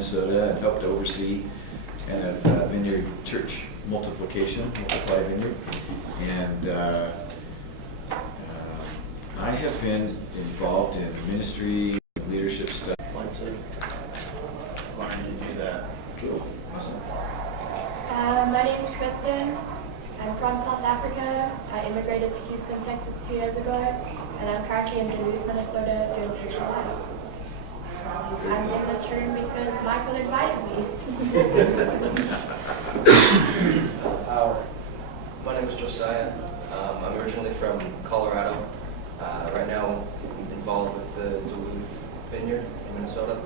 Minnesota and helped oversee kind of Vineyard Church multiply Vineyard. And I have been involved in ministry, leadership stuff. Wanted to do that. Cool. Awesome. My name is Kristen. I'm from South Africa. I immigrated to Houston, Texas 2 years ago, and I'm currently in Duluth, Minnesota doing church life. I'm in this room because Michael invited me. My name is Josiah. I'm originally from Colorado. Right now I'm involved with the Duluth Vineyard in Minnesota.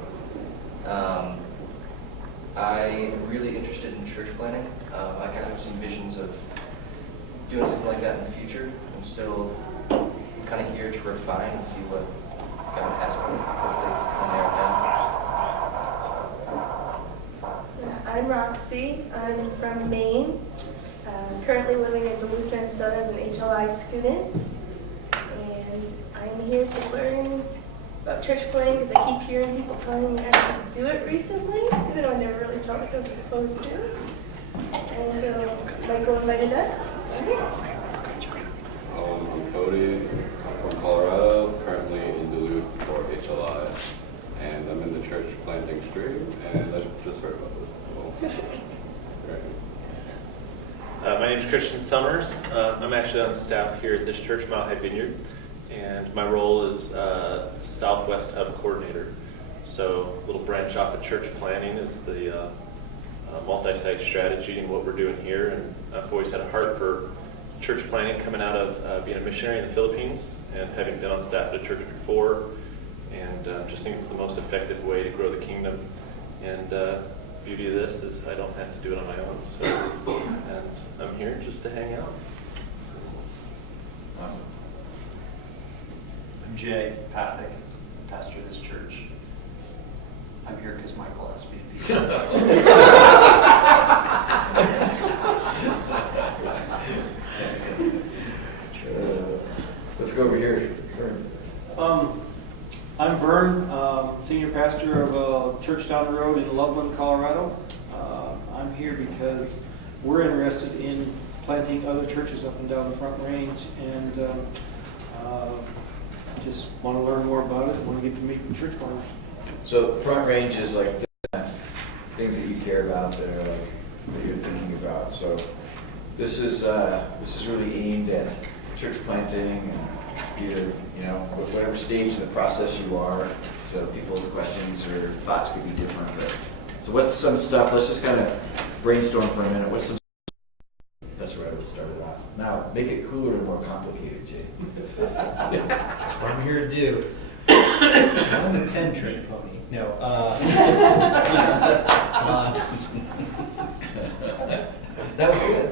I'm really interested in church planting. I kind of have some visions of doing something like that in the future. I'm still kind of here to refine and see what God has for me. Hopefully I'm there. I'm Roxy. I'm from Maine. Currently living in Duluth, Minnesota as an HLI student. And I'm here to learn about church planting because I keep hearing people telling me I have to do it recently, even though I never really thought I was supposed to. And so Michael invited us. I'm Cody. I'm from Colorado, currently in Duluth for HLI, and I'm in the church planting stream, and I just heard about this. So, great. My name is Christian Summers. I'm actually on staff here at this church, Mount High Vineyard, and my role is Southwest Hub Coordinator. So a little branch off of church planning is the multi-site strategy and what we're doing here. And I've always had a heart for church planning coming out of being a missionary in the Philippines and having been on staff at a church before. And just think it's the most effective way to grow the kingdom. And beauty of this is I don't have to do it on my own. So, and I'm here just to hang out. Awesome. I'm Jay Patrick, pastor of this church. I'm here because Michael asked me to be here. Let's go over here. I'm Vern, senior pastor of a church down the road in Loveland, Colorado. I'm here because we're interested in planting other churches up and down the Front Range, and just want to learn more about it. Want to get to meet the church planters. So Front Range is like the things that you care about that are like that you're thinking about. So this is really aimed at church planting and either whatever stage in the process you are. So people's questions or thoughts could be different. But so what's some stuff? Let's just kind of brainstorm for a minute. What's some? That's where I would start it off. Now make it cooler and more complicated, Jay. That's what I'm here to do. I'm a 10-trick pony. No. That was good.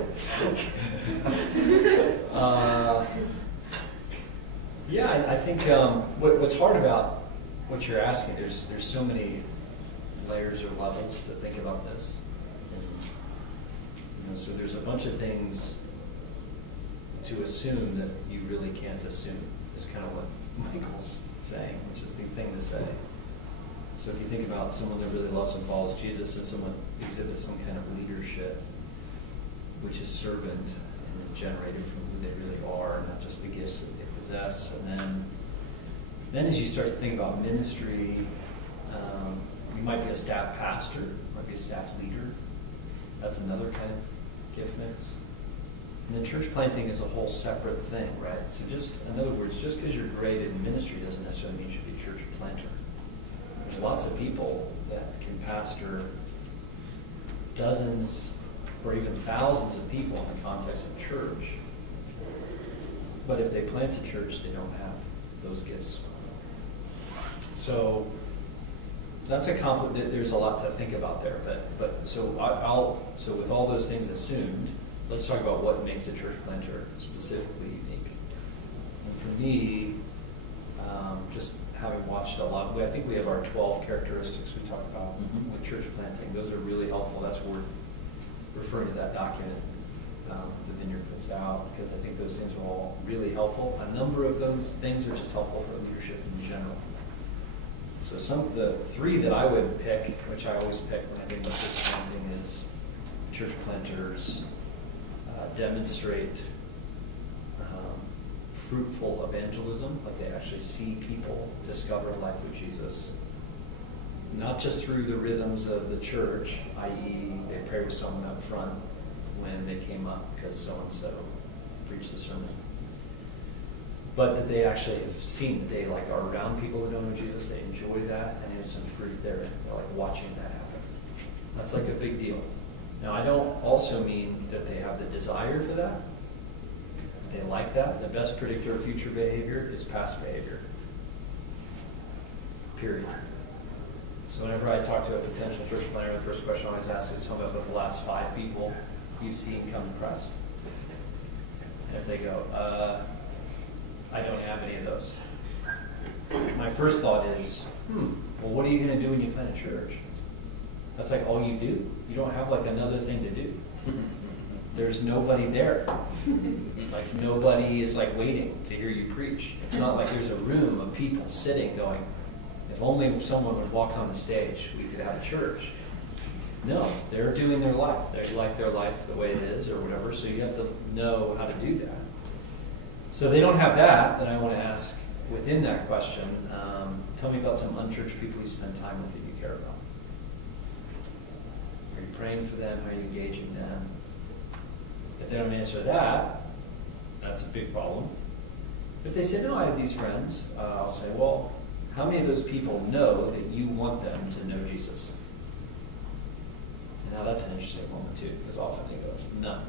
Yeah, I think what's hard about what you're asking, there's so many layers or levels to think about this. And, so there's a bunch of things to assume that you really can't assume, is kind of what Michael's saying, which is the thing to say. So if you think about someone that really loves and follows Jesus and someone exhibits some kind of leadership, which is servant and is generated from who they really are, not just the gifts that they possess. And then as you start to think about ministry, you might be a staff pastor, might be a staff leader. That's another kind of gift mix. And then church planting is a whole separate thing, right? So just, in other words, just because you're great in ministry doesn't necessarily mean you should be a church planter. There's lots of people that can pastor dozens or even thousands of people in the context of church. But if they plant a church, they don't have those gifts. So that's there's a lot to think about there. But so with all those things assumed, let's talk about what makes a church planter specifically unique. And for me, just having watched a lot, I think we have our 12 characteristics we talk about with church planting. Those are really helpful. That's worth referring to that document the Vineyard puts out, because I think those things are all really helpful. A number of those things are just helpful for leadership in general. So the three that I would pick, which I always pick when I think about church planting, is church planters demonstrate fruitful evangelism, like they actually see people discover life with Jesus. Not just through the rhythms of the church, i.e. they pray with someone up front when they came up because so-and-so preached the sermon. But that they actually have seen that they like are around people who don't know Jesus, they enjoy that, and there's some fruit there. They're like watching that happen. That's like a big deal. Now, I don't also mean that they have the desire for that. They like that. The best predictor of future behavior is past behavior. Period. So whenever I talk to a potential church planter, the first question I always ask is, tell me about the last 5 people you've seen come to Christ. And if they go, I don't have any of those. My first thought is, well, what are you going to do when you plant a church? That's like all you do. You don't have like another thing to do. There's nobody there. Like nobody is like waiting to hear you preach. It's not like there's a room of people sitting going, if only someone would walk on the stage, we could have a church. No, they're doing their life. They like their life the way it is or whatever, so you have to know how to do that. So if they don't have that, then I want to ask within that question, tell me about some unchurched people you spend time with that you care about. Are you praying for them? Are you engaging them? If they don't answer that, that's a big problem. If they say, no, I have these friends, I'll say, well, how many of those people know that you want them to know Jesus? And now that's an interesting moment too, because often they go, none.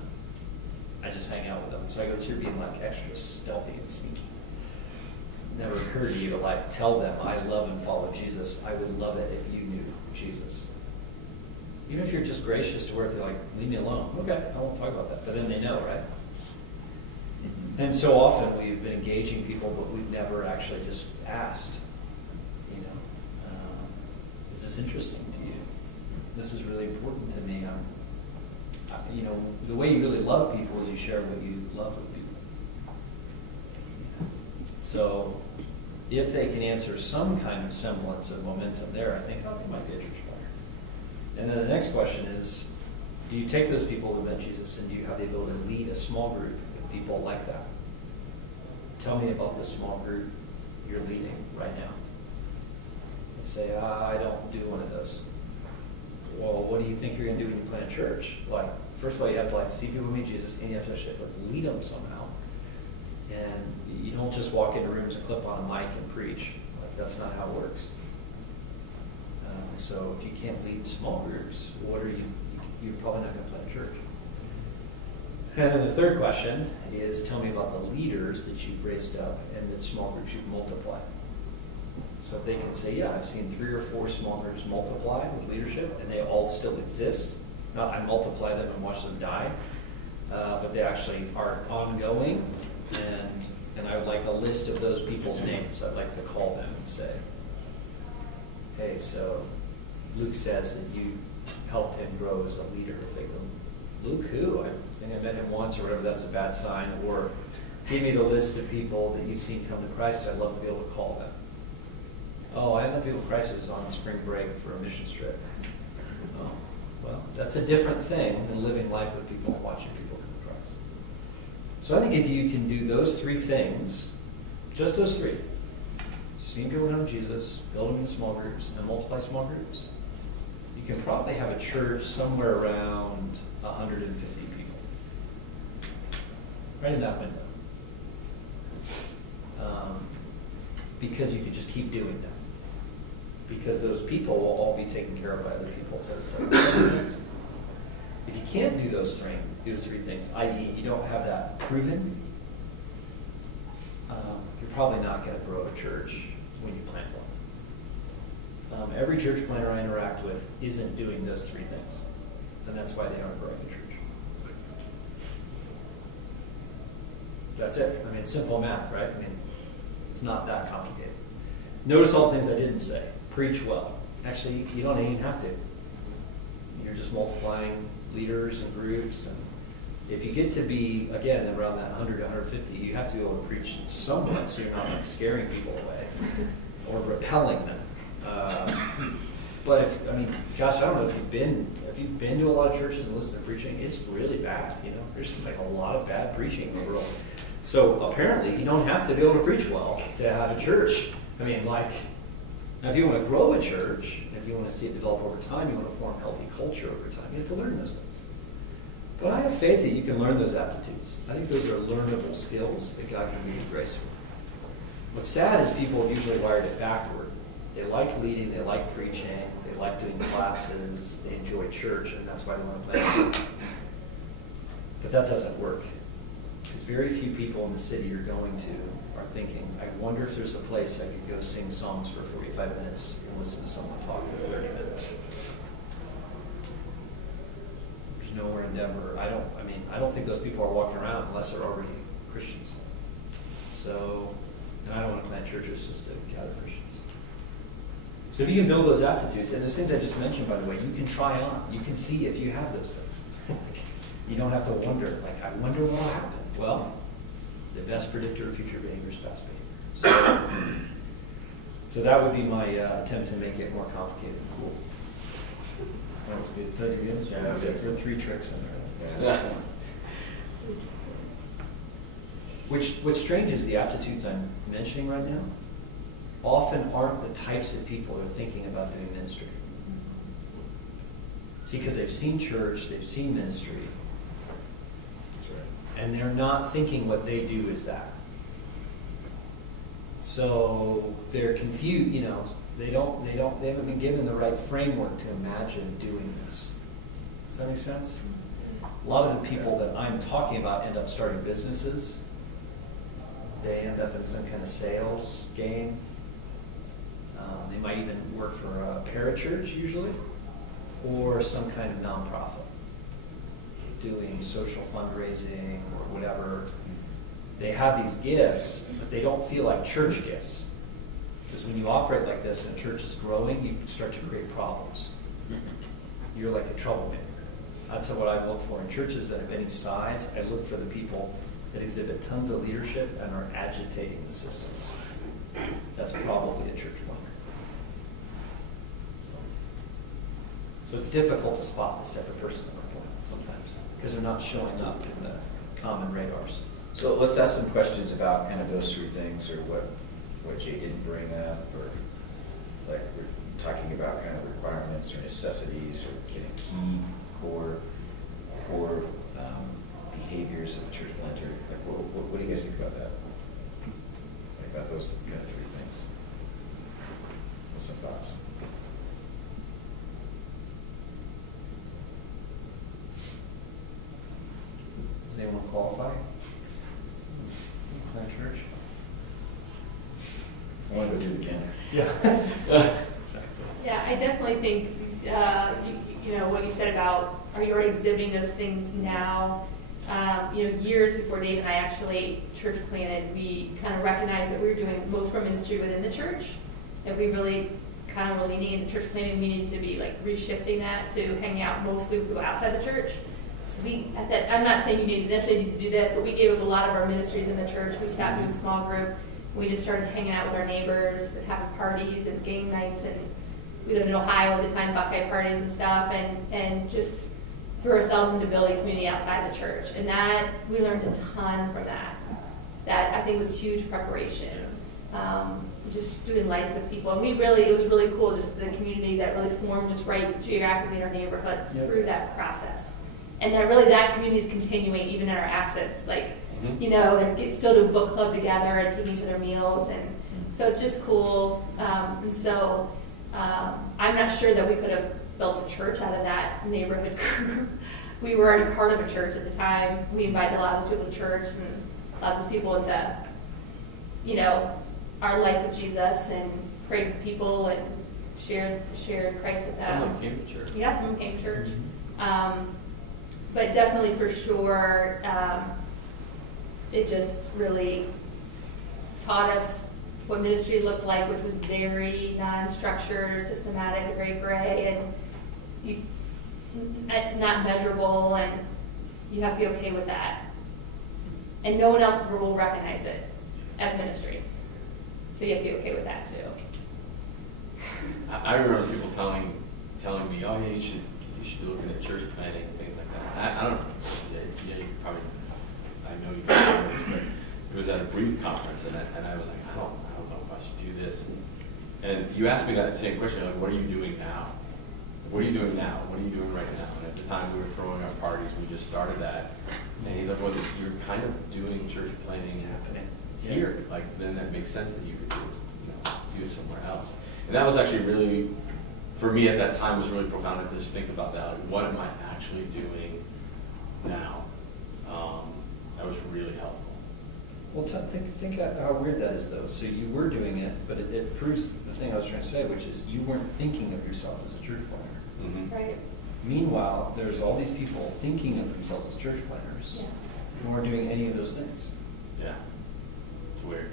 I just hang out with them. So I go, you're being like extra stealthy and sneaky. It's never occurred to you to like tell them, I love and follow Jesus. I would love it if you knew Jesus. Even if you're just gracious to where they're like, leave me alone. Okay, I won't talk about that. But then they know, right? And so often we've been engaging people, but we've never actually just asked, is this interesting to you? This is really important to me. The way you really love people is you share what you love with people. So if they can answer some kind of semblance of momentum there, I think, they might be a church planter. And then the next question is, do you take those people who met Jesus and do you have the ability to lead a small group of people like that? Tell me about the small group you're leading right now. And say, I don't do one of those. Well, what do you think you're going to do when you plant a church? Like, first of all, you have to see people meet Jesus, and you have to actually lead them somehow. And you don't just walk into rooms and clip on a mic and preach. Like, that's not how it works. So if you can't lead small groups, you're probably not going to plant a church. And then the third question is, tell me about the leaders that you've raised up and the small groups you've multiplied. So if they can say, yeah, I've seen 3 or 4 small groups multiply with leadership, and they all still exist. Not I multiply them and watch them die, but they actually are ongoing. And I would like a list of those people's names. I'd like to call them and say, hey, so Luke says that you helped him grow as a leader. If they go, Luke who? I think I met him once or whatever, that's a bad sign. Or give me the list of people that you've seen come to Christ. I'd love to be able to call them. Oh, I know people Christ was on spring break for a mission trip. Oh, well, that's a different thing than living life with people and watching people come to Christ. So I think if you can do those 3 things, just those 3, seeing people come to Jesus, building in small groups, and multiply small groups, you can probably have a church somewhere around 150 people. Right in that window. Because you could just keep doing that. Because those people will all be taken care of by other people, et cetera, et cetera. If you can't do those 3 things, i.e. you don't have that proven, you're probably not going to grow a church when you plant one. Every church planter I interact with isn't doing those 3 things, and that's why they aren't growing a church. That's it. I mean, simple math, right? I mean, it's not that complicated. Notice all the things I didn't say. Preach well. Actually, you don't even have to. You're just multiplying leaders and groups. And if you get to be, again, around that 100 to 150, you have to be able to preach somewhat so you're not like scaring people away or repelling them. But gosh, I don't know if you've been to a lot of churches and listened to preaching. It's really bad, There's just like a lot of bad preaching in the world. So apparently, you don't have to be able to preach well to have a church. Now if you want to grow a church, if you want to see it develop over time, you want to form healthy culture over time, you have to learn those things. But I have faith that you can learn those aptitudes. I think those are learnable skills that God can give you grace for. What's sad is people have usually wired it backward. They like leading, they like preaching, they like doing classes, they enjoy church, and that's why they want to play a church. But that doesn't work. Because very few people in the city you're going to are thinking, I wonder if there's a place I could go sing songs for 45 minutes and listen to someone talk for 30 minutes. There's nowhere in Denver. I don't think those people are walking around unless they're already Christians. So, and I don't want to plant churches just to gather Christians. So if you can build those aptitudes, and those things I just mentioned, by the way, you can try on. You can see if you have those things. You don't have to wonder, I wonder what will happen. Well, the best predictor of future behavior is past behavior. So that would be my attempt to make it more complicated and cool. That was good. Did I do good? Yeah, that was excellent. There are 3 tricks in there. Yeah. What's strange is the aptitudes I'm mentioning right now often aren't the types of people that are thinking about doing ministry. See, because they've seen church, they've seen ministry, That's right. and they're not thinking what they do is that. So they're confused, they haven't been given the right framework to imagine doing this. Does that make sense? A lot of the people that I'm talking about end up starting businesses. They end up in some kind of sales game. They might even work for a parachurch usually, or some kind of nonprofit doing social fundraising or whatever. They have these gifts, but they don't feel like church gifts. Because when you operate like this and a church is growing, you start to create problems. You're like a troublemaker. That's what I look for in churches that have any size. I look for the people that exhibit tons of leadership and are agitating the systems. That's probably a church planter. So it's difficult to spot this type of person in our plan sometimes because they're not showing up in the common radars. So let's ask some questions about kind of those 3 things, or what Jay didn't bring up, or like we're talking about kind of requirements or necessities, or kind of key core behaviors of a church planter. Like, what do you guys think about that? Like about those kind of 3 things? What's some thoughts? Does anyone qualify? Plant church? I want to do it again. Yeah. Yeah, I definitely think, what you said about, are you already exhibiting those things now? Years before Dave and I actually church planted, we kind of recognized that we were doing most of our ministry within the church. That we really kind of were leaning into church planting. We needed to be like reshifting that to hanging out mostly with people outside the church. So I'm not saying you necessarily need to do this, but we gave up a lot of our ministries in the church. We stopped doing small group. We just started hanging out with our neighbors and having parties and game nights, and we lived in Ohio at the time, Buckeye parties and stuff, and just threw ourselves into building community outside the church. And that, we learned a ton from that. That I think was huge preparation. Just doing life with people. And it was really cool, just the community that really formed just right geographically in our neighborhood through that process. And that community is continuing even in our absence. They're still doing book club together and taking each other meals. And so it's just cool. And so I'm not sure that we could have built a church out of that neighborhood group. We were already part of a church at the time. We invited a lot of those people to church and a lot of those people into, our life with Jesus and prayed with people and shared Christ with them. Someone came to church. Yeah, someone came to church. But definitely for sure, it just really taught us what ministry looked like, which was very non-structured, systematic, and very gray, and not measurable, and you have to be okay with that. And no one else will recognize it as ministry. So you have to be okay with that too. I remember people telling me, oh yeah, you should be looking at church planting and things like that. I don't, yeah, you probably, I know you guys, but it was at a brief conference, and I was like, I don't know if I should do this. And you asked me that same question, like, what are you doing now? What are you doing now? What are you doing right now? And at the time we were throwing our parties, we just started that. And he's like, well, you're kind of doing church planting happening here. Like, then that makes sense that you could do it somewhere else. And that was actually really, for me at that time, was really profound to just think about that. Like, what am I actually doing now? That was really helpful. Well, think how weird that is, though. So you were doing it, but it proves the thing I was trying to say, which is you weren't thinking of yourself as a church planner. Mm-hmm. Right. Meanwhile, there's all these people thinking of themselves as church planners Yeah. who aren't doing any of those things. Yeah, it's weird.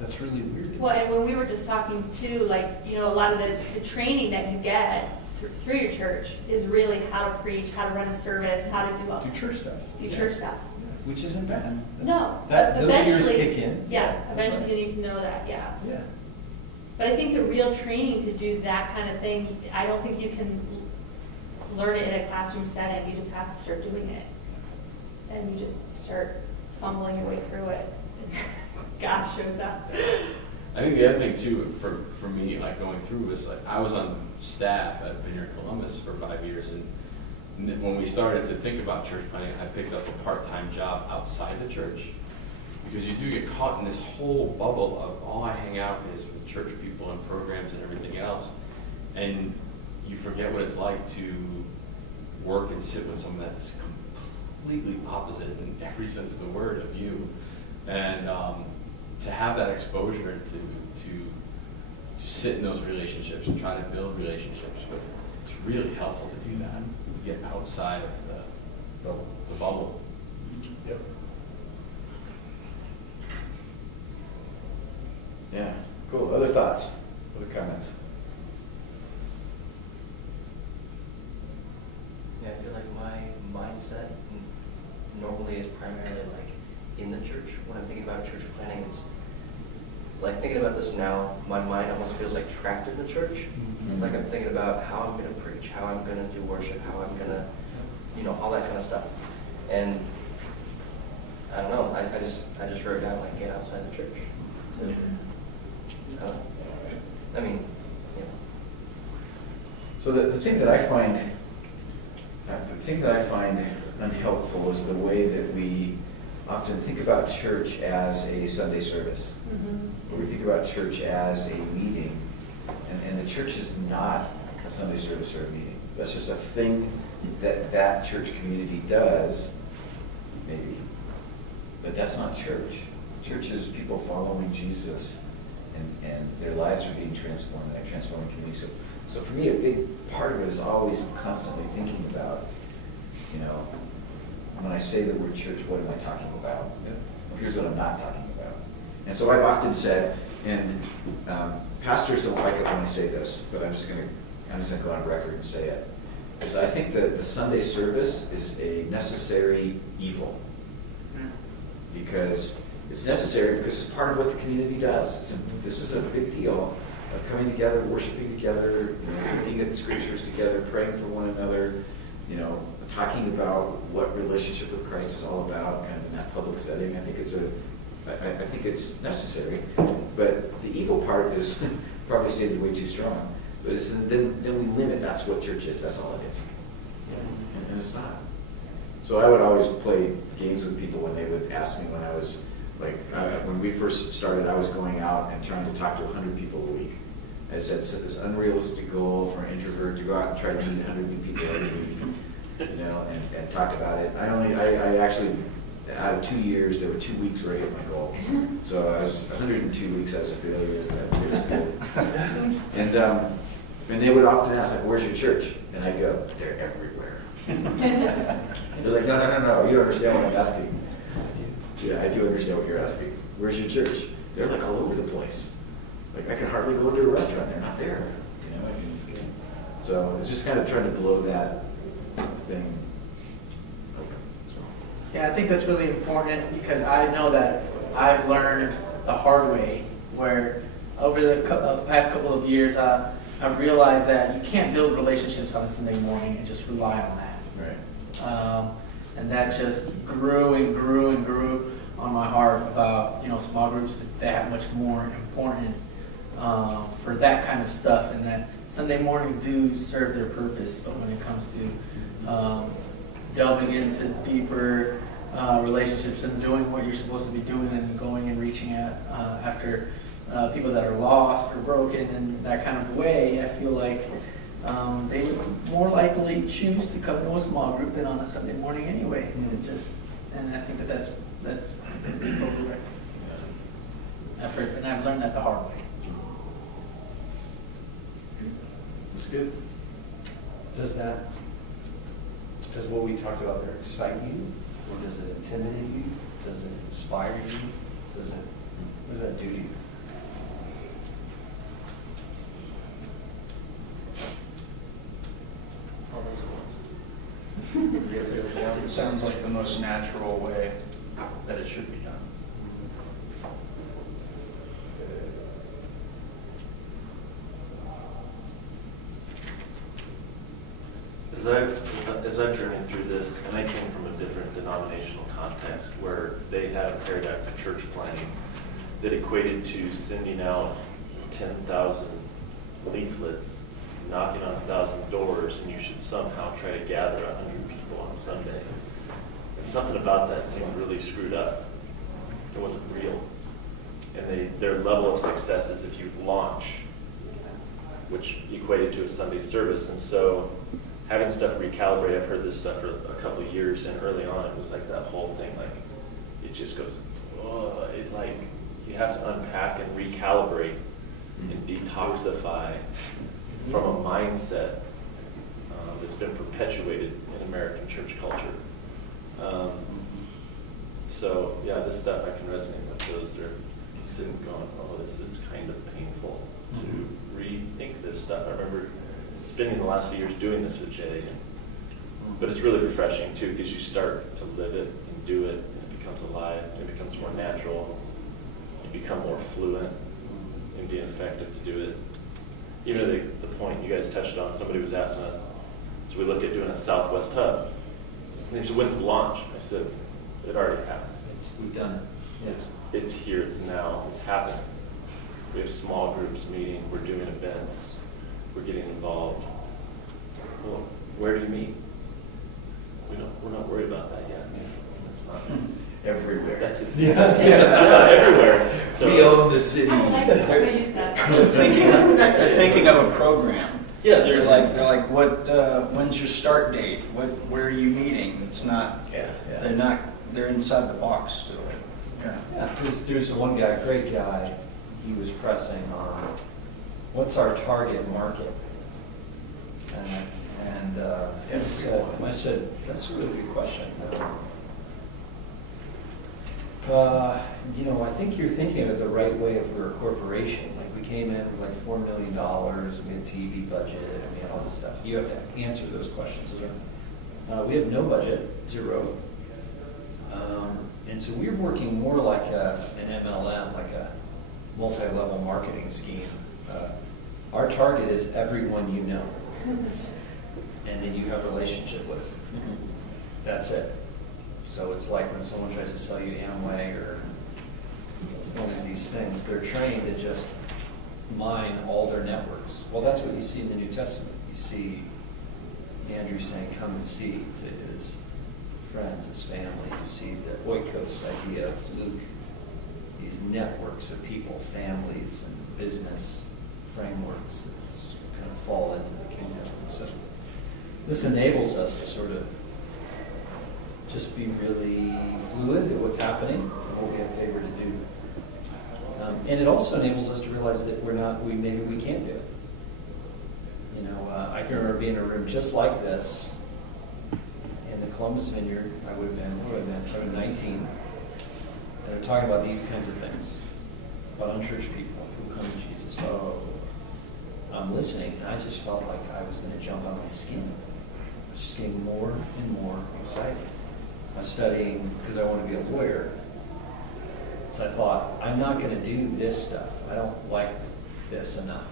That's really weird. Well, and when we were just talking too, like, a lot of the training that you get through your church is really how to preach, how to run a service, how to Do church stuff. church stuff. Which isn't bad. No, Those years eventually, kick in. yeah, That's eventually right. you need to know that, yeah. Yeah. But I think the real training to do that kind of thing, I don't think you can learn it in a classroom setting. You just have to start doing it. And you just start fumbling your way through it. God shows up. I think the other thing too, for me, like going through was like, I was on staff at Vineyard Columbus for 5 years, and when we started to think about church planting, I picked up a part-time job outside the church, because you do get caught in this whole bubble of all I hang out is with church people and programs and everything else, and you forget what it's like to work and sit with someone that's completely opposite in every sense of the word of you, and to have that exposure to sit in those relationships and try to build relationships with, it's really helpful to do that, to get outside of the bubble. Yep. Yeah, cool. Other thoughts? Other comments? Yeah, I feel like my mindset normally is primarily like in the church. When I'm thinking about church planning, it's like thinking about this now, my mind almost feels like trapped in the church. Mm-hmm. Like I'm thinking about how I'm going to preach, how I'm going to do worship, how I'm going to, all that kind of stuff. And I don't know, I just wrote down like get outside the church. So, I mean, yeah. So the thing that I find, unhelpful is the way that we often think about church as a Sunday service. Mm-hmm. Or we think about church as a meeting, and the church is not a Sunday service or a meeting. That's just a thing that church community does, maybe. But that's not church. Church is people following Jesus, and their lives are being transformed in a transforming community. So for me, a big part of it is always constantly thinking about, when I say the word church, what am I talking about? Well, here's what I'm not talking about. And so I've often said, and pastors don't like it when I say this, but I'm just going to go on record and say it, is I think that the Sunday service is a necessary evil. Because it's necessary because it's part of what the community does. This is a big deal of coming together, worshiping together, looking at the scriptures together, praying for one another, talking about what relationship with Christ is all about, kind of in that public setting. I think it's necessary. But the evil part is probably stated way too strong. But then we limit. That's what church is. That's all it is. And it's not. So I would always play games with people when they would ask me when I was, when we first started, I was going out and trying to talk to 100 people a week. I set this unrealistic goal for an introvert to go out and try to meet 100 new people every week, and talk about it. I actually, out of 2 years, there were 2 weeks where I hit my goal. So I was 102 weeks, I was a failure. That was good. And they would often ask, where's your church? And I'd go, they're everywhere. They're like, no, you don't understand what I'm asking. Yeah, I do understand what you're asking. Where's your church? They're like all over the place. Like I can hardly go into a restaurant. They're not there. So it's just kind of trying to blow that thing open. So. Yeah, I think that's really important because I know that I've learned the hard way where over the past couple of years, I've realized that you can't build relationships on a Sunday morning and just rely on that. Right. And that just grew and grew and grew on my heart about, small groups that much more important for that kind of stuff, and that Sunday mornings do serve their purpose, but when it comes to delving into deeper relationships and doing what you're supposed to be doing and going and reaching out after people that are lost or broken in that kind of way, I feel like they would more likely choose to come to a small group than on a Sunday morning anyway. And I think that's totally right. And I've learned that the hard way. That's good. Does what we talked about there excite you? Or does it intimidate you? Does it inspire you? What does that do to you? It sounds like the most natural way that it should be done. As I've journeyed through this, and I came from a different denominational context where they had a paradigm for church planning that equated to sending out 10,000 leaflets, knocking on 1,000 doors, and you should somehow try to gather 100 people on Sunday. And something about that seemed really screwed up. It wasn't real. And their level of success is if you launch, which equated to a Sunday service. And so having stuff recalibrate, I've heard this stuff for a couple of years, and early on it was like that whole thing, like it just goes, oh, it like you have to unpack and recalibrate and detoxify from a mindset that's been perpetuated in American church culture. So yeah, this stuff I can resonate with those that are sitting going, oh, this is kind of painful to rethink this stuff. I remember spending the last few years doing this with Jay, but it's really refreshing too, because you start to live it and do it, and it becomes alive, and it becomes more natural, you become more fluent in being effective to do it. Even the point you guys touched on, somebody was asking us, so we look at doing a Southwest hub, and they said, when's the launch? I said, it already has. We've done it. It's here, it's now, it's happening. We have small groups meeting, we're doing events, we're getting involved. Well, where do you meet? We're not worried about that yet. That's not Everywhere. That's it. Yeah, everywhere. So, we own the city. I like that. I'm gonna use that. They're thinking of a program. Yeah, They're like, what? When's your start date? Where are you meeting? It's not. Yeah. They're not. They're inside the box still. Yeah, there's one guy, great guy, he was pressing on what's our target market? I said, that's a really good question. I think you're thinking of it the right way if we're a corporation. Like we came in with like $4 million, we had a TV budget, and we had all this stuff. You have to answer those questions. We have no budget, zero. And so we're working more like an MLM, like a multi-level marketing scheme. Our target is everyone you know, and then you have a relationship with. That's it. So it's like when someone tries to sell you Amway or one of these things, they're trained to just mine all their networks. Well, that's what you see in the New Testament. You see Andrew saying, come and see, to his friends, his family. You see the oikos idea of Luke, these networks of people, families, and business frameworks that kind of fall into the kingdom. And so this enables us to sort of just be really fluid to what's happening and what we have favor to do. And it also enables us to realize that maybe we can't do it. I can remember being in a room just like this in the Columbus Vineyard. I would have been, probably 19. And they're talking about these kinds of things, about unchurched people who come to Jesus. Oh, I'm listening, and I just felt like I was going to jump on my skin. I was just getting more and more excited. I was studying because I wanted to be a lawyer. So I thought, I'm not going to do this stuff. I don't like this enough,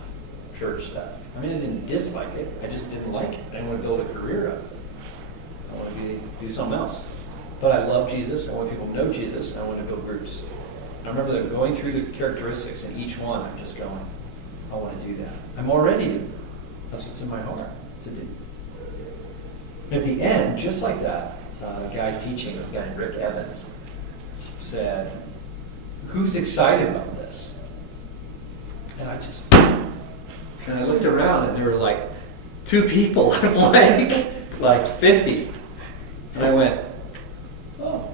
church stuff. I mean, I didn't dislike it. I just didn't like it. I didn't want to build a career out of it. I want to do something else. But I love Jesus. I want people to know Jesus. And I want to build groups. I remember that going through the characteristics in each one, I'm just going, I want to do that. I'm already doing it. That's what's in my heart to do. At the end, just like that, a guy teaching, this guy Rick Evans, said, who's excited about this? And I looked around and there were like 2 people of like 50. And I went, oh.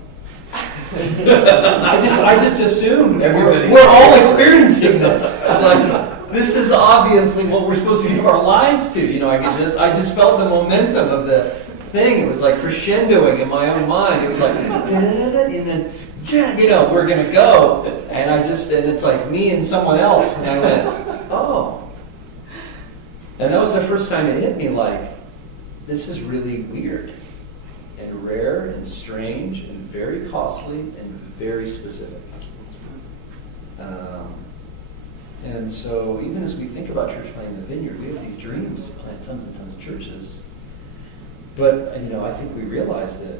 I just assumed we're all experiencing this. Like, this is obviously what we're supposed to give our lives to. You know, I just felt the momentum of the thing. It was like crescendoing in my own mind. It was like, and then, you know, we're going to go. And and it's like me and someone else. And I went, oh. And that was the first time it hit me like, this is really weird and rare and strange and very costly and very specific. And so even as we think about church planting in the Vineyard, we have these dreams to plant tons and tons of churches. But, you know, I think we realize that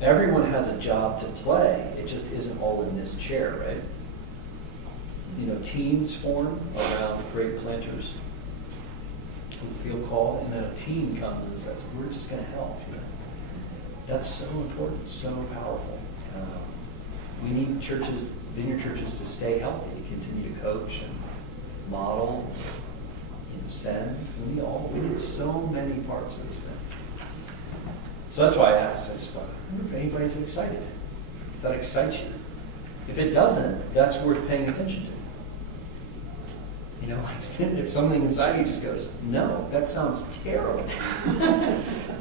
everyone has a job to play. It just isn't all in this chair, right? You know, teams form around great planters who feel called, and then a team comes and says, we're just going to help. You know? That's so important, so powerful. We need churches, Vineyard churches, to stay healthy, to continue to coach and model, you know, send. We need so many parts of this thing. So that's why I asked. I just thought, I wonder if anybody's excited. Does that excite you? If it doesn't, that's worth paying attention to. You know, like if something inside you just goes, no, that sounds terrible.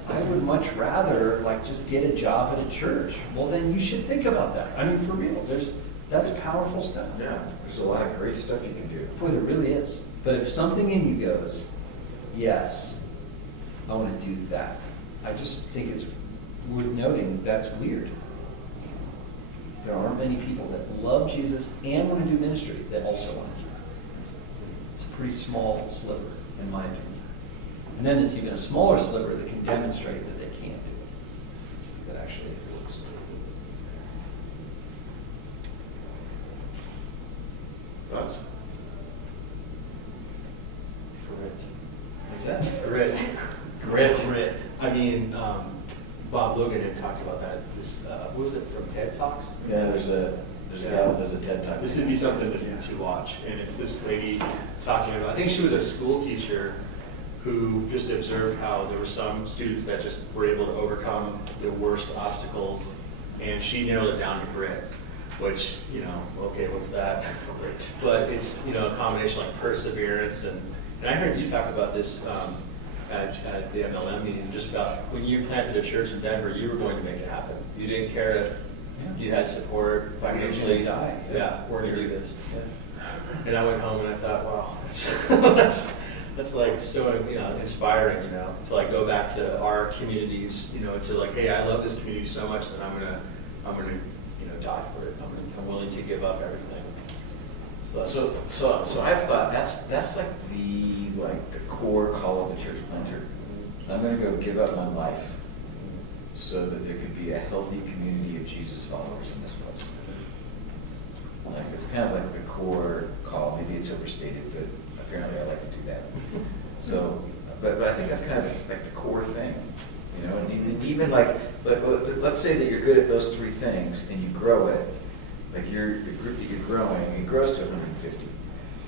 I would much rather like just get a job at a church. Well, then you should think about that. I mean, for real, that's powerful stuff. Yeah, there's a lot of great stuff you can do. Boy, there really is. But if something in you goes, yes, I want to do that, I just think it's worth noting that's weird. There aren't many people that love Jesus and want to do ministry that also want to do it. It's a pretty small sliver, in my opinion. And then it's even a smaller sliver that can demonstrate that they can't do it. That actually it works. Thoughts? What's that? Grit. I mean, Bob Logan had talked about that. What was it from TED Talks? Yeah, there's a guy that does a TED Talk. This would be something to watch. And it's this lady talking about, I think she was a school teacher who just observed how there were some students that just were able to overcome the worst obstacles, and she narrowed it down to grit, which, you know, okay, what's that? But it's, you know, a combination like perseverance, and I heard you talk about this at the MLM meeting, just about when you planted a church in Denver, you were going to make it happen. You didn't care if you had support financially. We're going to do this. Yeah. And I went home and I thought, wow, that's like so, you know, inspiring, you know, to like go back to our communities, you know, to like, hey, I love this community so much that I'm gonna, you know, die for it. I'm willing to give up everything. So I've thought that's like the core call of a church planter. I'm going to go give up my life so that there could be a healthy community of Jesus followers in this place. Like it's kind of like the core call. Maybe it's overstated, but apparently I like to do that. So, but I think that's kind of like the core thing, you know. And even like, let's say that you're good at those 3 things and you grow it. Like the group that you're growing, it grows to 150.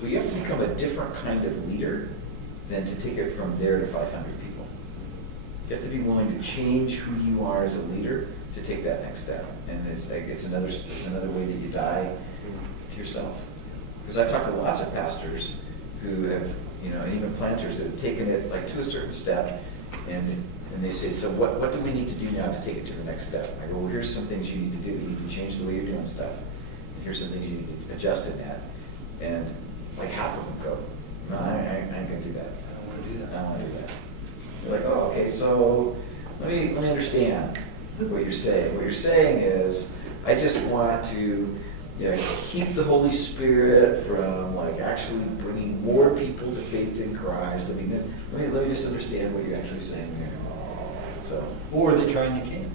Well, you have to become a different kind of leader than to take it from there to 500 people. You have to be willing to change who you are as a leader to take that next step. And it's another way that you die to yourself. Because I've talked to lots of pastors who have, you know, and even planters that have taken it like to a certain step, and they say, so what do we need to do now to take it to the next step? I go, well, here's some things you need to do. You need to change the way you're doing stuff. And here's some things you need to adjust in that. And like half of them go, no, I ain't gonna do that. I don't want to do that. I don't want to do that. You're like, oh, okay, so let me understand what you're saying. What you're saying is, I just want to yeah, keep the Holy Spirit from like actually bringing more people to faith in Christ. I mean, let me just understand what you're actually saying there. So, Or they try and they can't.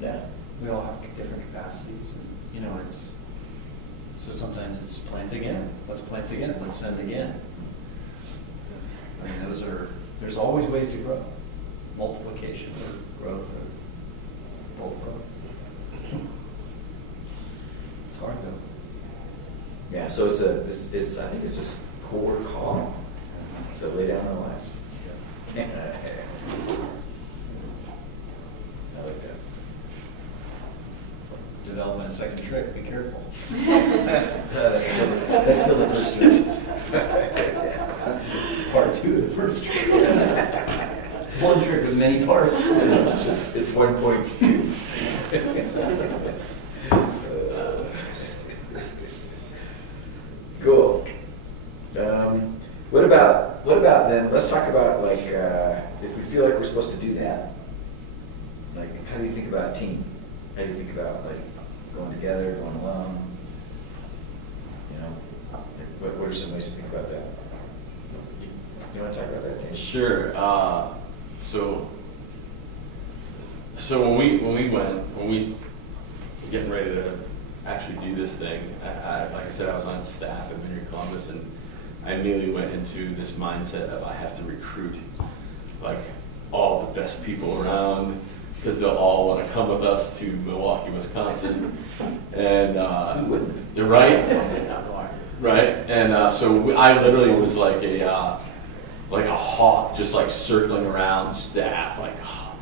yeah. We all have different capacities, and, you know, so sometimes it's plant again, let's send again. I mean, there's always ways to grow, multiplication or growth, or both growth. It's hard though. Yeah, so I think it's this core call to lay down our lives. I like that. Development a second trick, be careful. That's still the first trick. It's part 2 of the first trick. It's one trick of many parts. It's 1.2. Cool. What about then? Let's talk about like if we feel like we're supposed to do that. Like, how do you think about a team? How do you think about like going together, going alone? You know, like, what are some ways to think about that? You want to talk about that, Dave? Sure. So when we were getting ready to actually do this thing, like I said, I was on staff at Vineyard Columbus, and I immediately went into this mindset of I have to recruit like all the best people around, because they'll all want to come with us to Milwaukee, Wisconsin, and Who wouldn't? you're right, right, and so I literally was like a hawk, just like circling around staff, like, oh,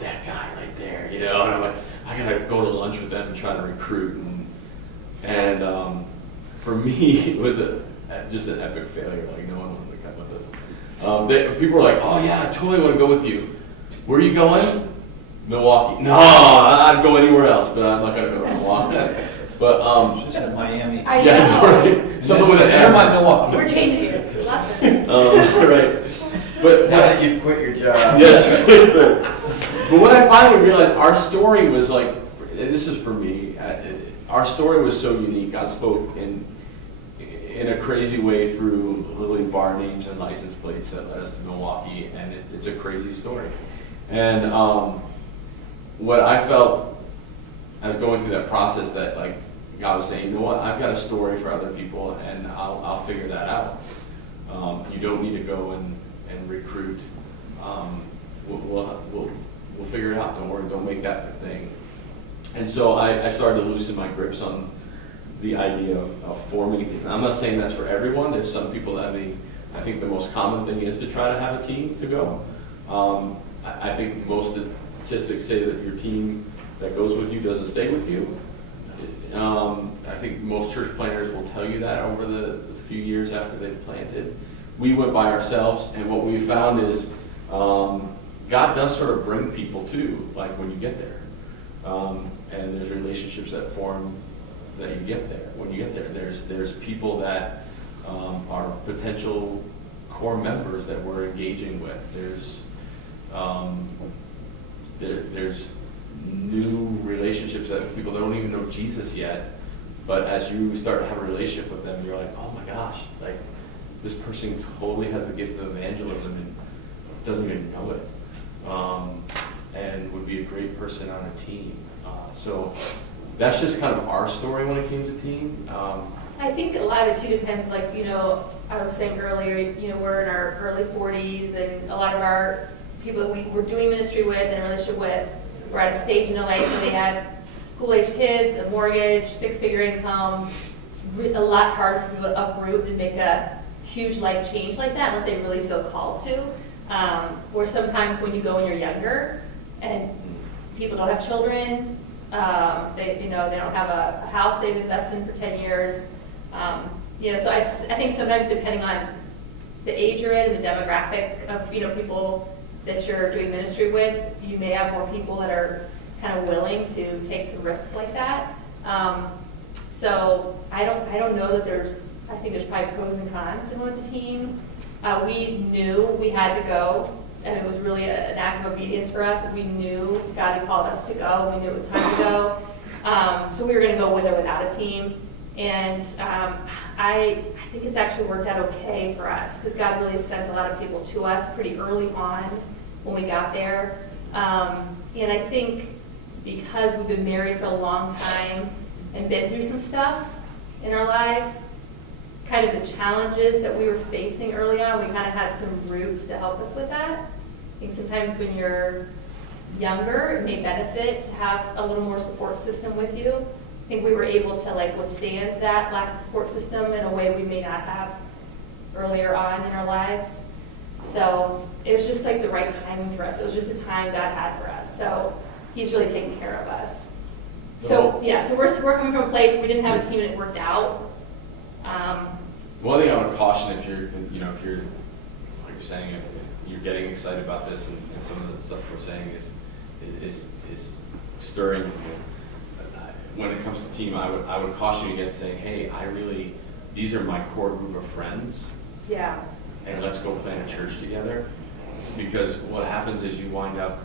that guy right there, you know, and I'm like, I gotta go to lunch with them and try to recruit, and for me, it was just an epic failure. Like, no one wanted to come with us. People were like, oh yeah, I totally want to go with you. Where are you going? Milwaukee. No, I'd go anywhere else, but I'm not gonna go to Milwaukee. But Just said Miami. I yeah, know. right. Something with an Never M. mind Milwaukee. We're changing it. Last time. Right. But Now that you've quit your job. yes, that's right. But what I finally realized, our story was like, and this is for me, our story was so unique. God spoke in a crazy way through literally bar names and license plates that led us to Milwaukee, and it's a crazy story. And what I felt as going through that process, that like God was saying, you know what, I've got a story for other people, and I'll figure that out. You don't need to go and recruit. We'll figure it out. Don't worry. Don't make that the thing. And so I started to loosen my grips on the idea of forming a team. I'm not saying that's for everyone. There's some people that I think the most common thing is to try to have a team to go. I think most statistics say that your team that goes with you doesn't stay with you. I think most church planters will tell you that over the few years after they've planted. We went by ourselves, and what we found is God does sort of bring people too, like when you get there. And there's relationships that form that you get there. When you get there, there's people that are potential core members that we're engaging with. There's new relationships that people don't even know Jesus yet, but as you start to have a relationship with them, you're like, oh my gosh, like this person totally has the gift of evangelism and doesn't even know it, and would be a great person on a team. So that's just kind of our story when it came to team. I think a lot of it too depends, like, you know, I was saying earlier, you know, we're in our early 40s, and a lot of our people that we were doing ministry with and relationship with were at a stage in their life where they had school-age kids, a mortgage, 6-figure income. It's a lot harder for people to uproot and make a huge life change like that unless they really feel called to. Or sometimes when you go when you're younger and people don't have children, they don't have a house they've invested in for 10 years. So I think sometimes depending on the age you're in and the demographic of, people that you're doing ministry with, you may have more people that are kind of willing to take some risks like that. So I don't know that I think there's probably pros and cons to going with the team. We knew we had to go, and it was really an act of obedience for us. We knew God had called us to go. We knew it was time to go. So we were going to go with or without a team. And I think it's actually worked out okay for us because God really sent a lot of people to us pretty early on when we got there. And I think because we've been married for a long time and been through some stuff in our lives, kind of the challenges that we were facing early on, we kind of had some roots to help us with that. I think sometimes when you're younger, it may benefit to have a little more support system with you. I think we were able to like withstand that lack of support system in a way we may not have earlier on in our lives. So it was just like the right timing for us. It was just the time God had for us. So He's really taking care of us. So yeah, so we're coming from a place where we didn't have a team and it worked out. One thing I would caution if you're, like you're saying, if you're getting excited about this and some of the stuff we're saying is stirring you. When it comes to team, I would caution you against saying, hey, these are my core group of friends. Yeah. And let's go plant a church together. Because what happens is you wind up,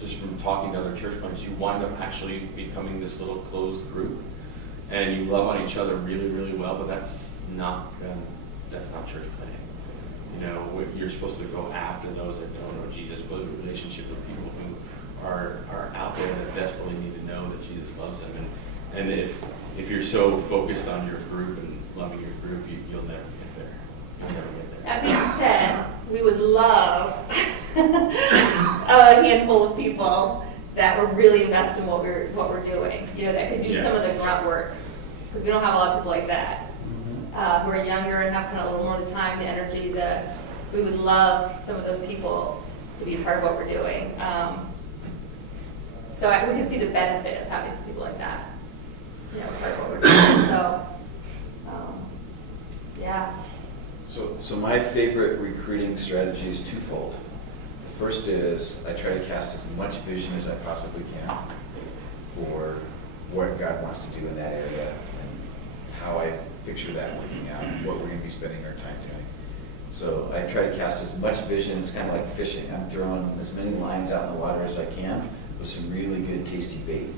just from talking to other church planters, you wind up actually becoming this little closed group. And you love on each other really, really well, but that's not church planting. You're supposed to go after those that don't know Jesus, build a relationship with people who are out there that desperately need to know that Jesus loves them. And if you're so focused on your group and loving your group, you'll never get there. You'll never get there. That being said, we would love a handful of people that were really invested in what we're doing. That could do some of the grunt work, because we don't have a lot of people like that who are younger and have kind of a little more of the time, the energy. We would love some of those people to be a part of what we're doing. So we can see the benefit of having some people like that, part of what we're doing. So, yeah. So my favorite recruiting strategy is twofold. The first is I try to cast as much vision as I possibly can for what God wants to do in that area and how I picture that working out and what we're going to be spending our time doing. So I try to cast as much vision. It's kind of like fishing. I'm throwing as many lines out in the water as I can with some really good, tasty bait,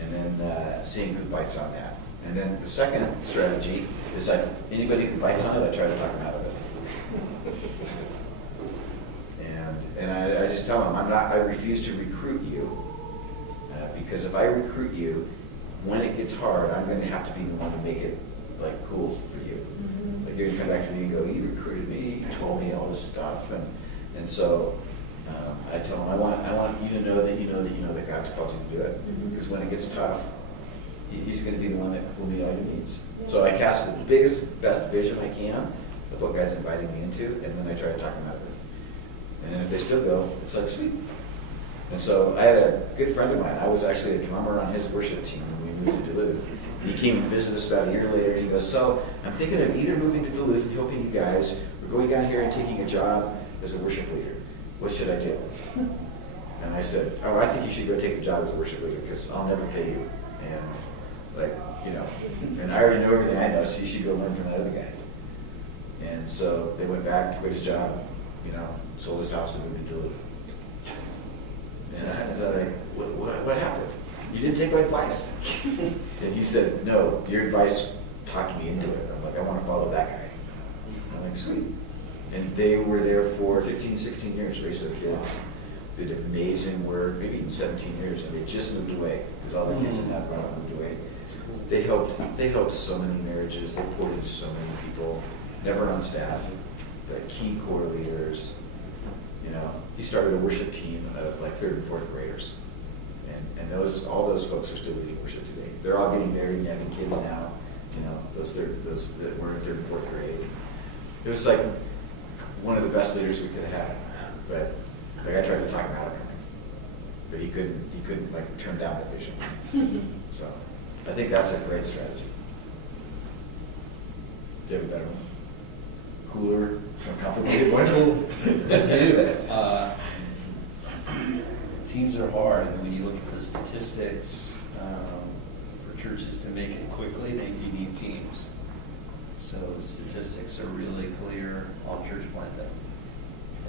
and then seeing who bites on that. And then the second strategy is anybody who bites on it, I try to talk them out of it. And I just tell them, I refuse to recruit you, because if I recruit you, when it gets hard, I'm going to have to be the one to make it like cool for you. Mm-hmm. Like you're going to come back to me and go, you recruited me, you told me all this stuff, and so I tell them, I want you to know that God's called you to do it, because when it gets tough, He's going to be the one that will meet all your needs. So I cast the biggest, best vision I can of what God's inviting me into, and then I try to talk them out of it. And then if they still go, it's like, sweet. And so I had a good friend of mine. I was actually a drummer on his worship team when we moved to Duluth. He came and visited us about a year later, and he goes, so I'm thinking of either moving to Duluth and helping you guys, or going down here and taking a job as a worship leader. What should I do? And I said, I think you should go take the job as a worship leader, because I'll never pay you. And and I already know everything I know, so you should go learn from that other guy. And so they went back, quit his job, sold his house and moved to Duluth. And I was like, what happened? You didn't take my advice. And he said, no, your advice talked me into it. I'm like, I want to follow that guy. I'm like, sweet. And they were there for 15, 16 years, raised their kids. Did amazing work, maybe even 17 years, and they just moved away because all their kids had not grown up, moved away. They helped so many marriages. They poured into so many people, never on staff, the key core leaders. He started a worship team of like 3rd and 4th graders, and all those folks are still leading worship today. They're all getting married and having kids now. Those that were in 3rd and 4th grade. It was like one of the best leaders we could have had, but. I tried to talk him out of it, but he couldn't like turn down the vision. So I think that's a great strategy. Do you have a better one? Cooler, more complicated one? I do. Teams are hard, and when you look at the statistics, for churches to make it quickly, you need teams. So the statistics are really clear on church planting.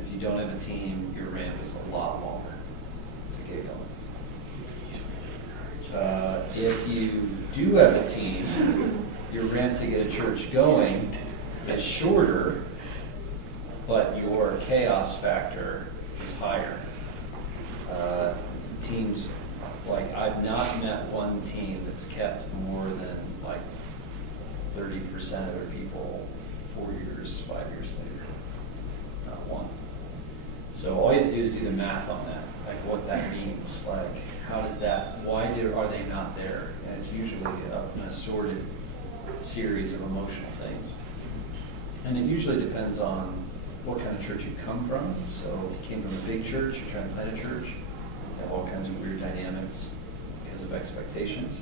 If you don't have a team, your ramp is a lot longer to get going. If you do have a team, your ramp to get a church going is shorter, but your chaos factor is higher. Teams, like I've not met one team that's kept more than like 30% of their people 4 years, 5 years later. Not one. So all you have to do is do the math on that, like what that means. Like how does that, are they not there? And it's usually an assorted series of emotional things. And it usually depends on what kind of church you come from. So if you came from a big church, you're trying to plant a church, you have all kinds of weird dynamics because of expectations.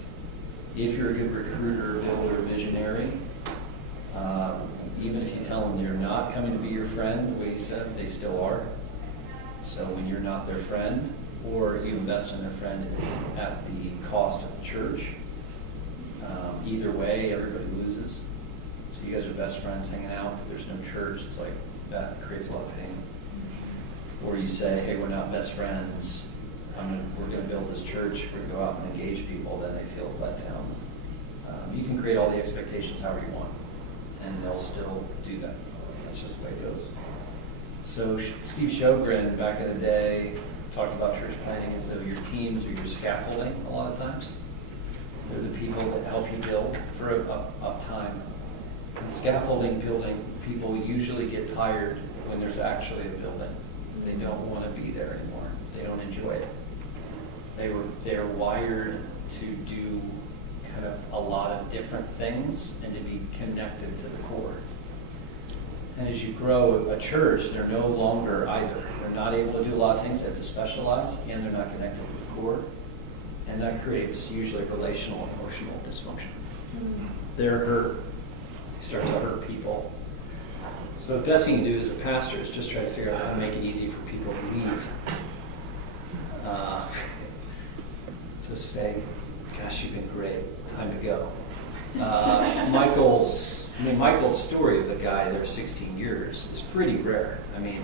If you're a good recruiter, builder, visionary, even if you tell them you're not coming to be your friend, the way you said, they still are. So when you're not their friend, or you invest in their friend at the cost of the church, either way, everybody loses. So you guys are best friends hanging out, but there's no church. It's like that creates a lot of pain. Or you say, hey, we're not best friends. We're going to build this church. We're going to go out and engage people. Then they feel let down. You can create all the expectations however you want, and they'll still do that. That's just the way it goes. So Steve Sjogren, back in the day, talked about church planting as though your teams are your scaffolding a lot of times. They're the people that help you build for uptime. And scaffolding building, people usually get tired when there's actually a building. They don't want to be there anymore. They don't enjoy it. They're wired to do kind of a lot of different things and to be connected to the core. And as you grow a church, they're no longer either. They're not able to do a lot of things. They have to specialize, and they're not connected with the core. And that creates usually relational and emotional dysfunction. They're hurt. You start to hurt people. So the best thing you do as a pastor is just try to figure out how to make it easy for people to leave. Just say, gosh, you've been great. Time to go. Michael's story of the guy there 16 years is pretty rare. I mean,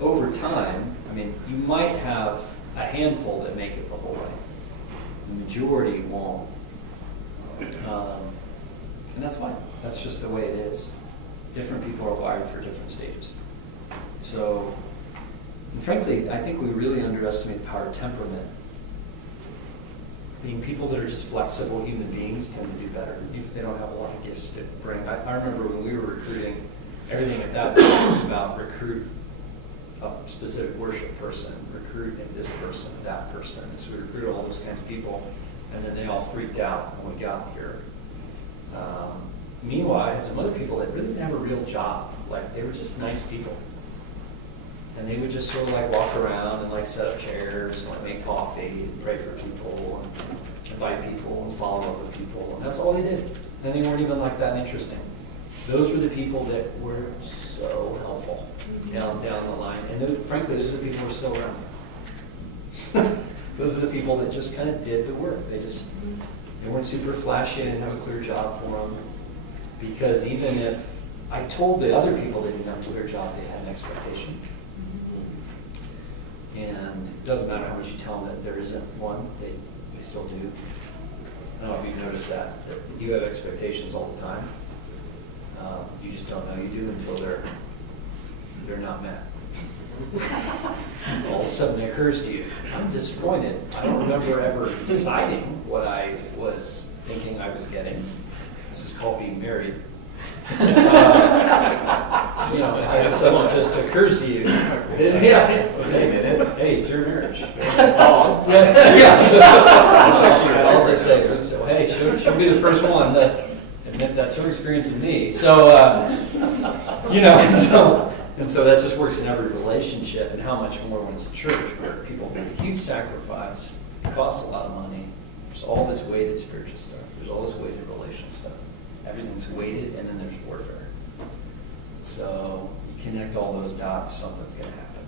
over time, you might have a handful that make it the whole way. The majority won't. And that's fine. That's just the way it is. Different people are wired for different stages. So, and frankly, I think we really underestimate the power of temperament. People that are just flexible human beings tend to do better, even if they don't have a lot of gifts to bring. I remember when we were recruiting, everything at that time was about recruit a specific worship person, recruit this person, that person. And so we recruited all those kinds of people, and then they all freaked out when we got here. Meanwhile, I had some other people that really didn't have a real job. Like, they were just nice people. And they would just sort of like walk around and like set up chairs and like make coffee and pray for people and invite people and follow up with people. And that's all they did. And they weren't even like that interesting. Those were the people that were so helpful down the line. And frankly, those are the people who are still around. Those are the people that just kind of did the work. They weren't super flashy. I didn't have a clear job for them. Because even if I told the other people they didn't have a clear job, they had an expectation. And it doesn't matter how much you tell them that there isn't one, they still do. I don't know if you've noticed that you have expectations all the time. You just don't know you do until they're not met. All of a sudden it occurs to you, I'm disappointed. I don't remember ever deciding what I was thinking I was getting. This is called being married. Someone just occurs to you. Hey, it's your marriage. I'll just say, well, hey, she'll be the first one to admit that's her experience of me. So, and so that just works in every relationship, and how much more when it's a church where people make a huge sacrifice, it costs a lot of money. There's all this weighted spiritual stuff. There's all this weighted relational stuff. Everything's weighted, and then there's warfare. So you connect all those dots, something's going to happen.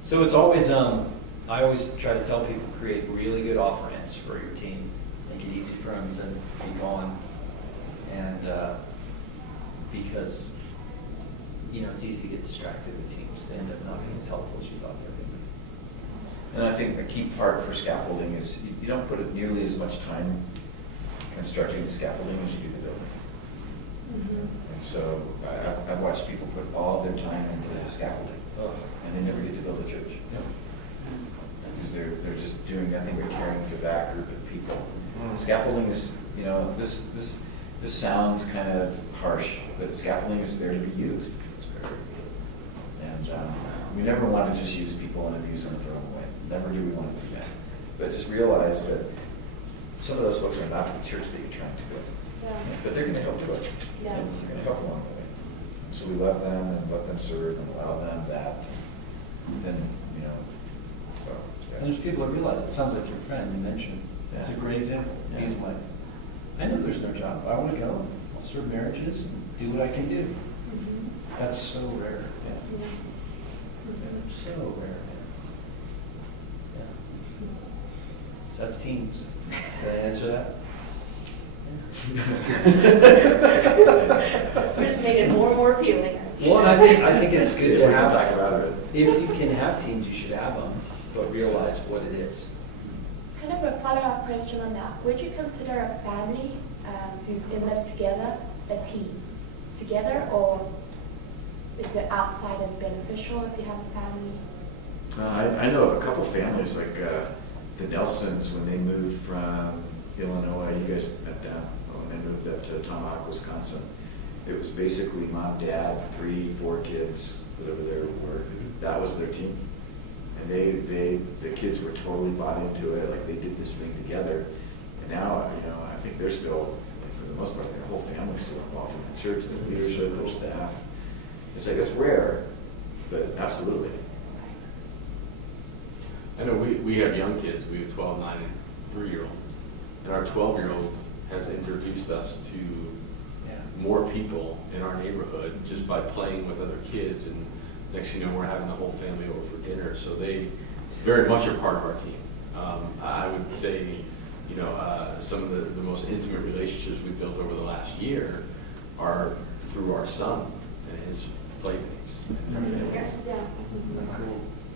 So it's always, I always try to tell people, create really good off-ramps for your team. Make it easy for them to be going. And because, it's easy to get distracted with teams. They end up not being as helpful as you thought they were going to be. And I think a key part for scaffolding is you don't put nearly as much time constructing the scaffolding as you do the building. And so I've watched people put all their time into the scaffolding, and they never get to build a church. Because they're just doing nothing but caring for that group of people. Scaffolding is, this sounds kind of harsh, but scaffolding is there to be used. And we never want to just use people and abuse them and throw them away. Never do we want to do that. But just realize that some of those folks are not the church that you're trying to build. But they're going to help do it. Yeah. And you're going to help along the way. So we love them and let them serve and allow them that. And then, so. And there's people that realize, it sounds like your friend you mentioned. It's a great example. Yeah. He's like, I know there's no job. I want to go. I'll serve marriages and do what I can do. That's so rare. Yeah. So rare. Yeah. So that's teens. Did I answer that? We're just making it more and more appealing. Well, and I think it's good to have. Back out of it. If you can have teams, you should have them, but realize what it is. Kind of a follow-up question on that. Would you consider a family who's in this together a team together, or is the outside as beneficial if you have a family? I know of a couple families, like the Nelsons, when they moved from Illinois. You guys met them when they moved up to Tomahawk, Wisconsin. It was basically mom, dad, 3, 4 kids, whatever they were. That was their team. And the kids were totally bought into it, like they did this thing together. And now, I think they're still, for the most part, their whole family's still involved in the church, their leadership, their staff. It's like, it's rare, but absolutely. I know we have young kids. We have 12, 9, and 3-year-old. And our 12-year-old has introduced us to more people in our neighborhood just by playing with other kids. And next thing you know, we're having the whole family over for dinner. So they very much are part of our team. I would say, some of the most intimate relationships we've built over the last year are through our son and his playmates and their families.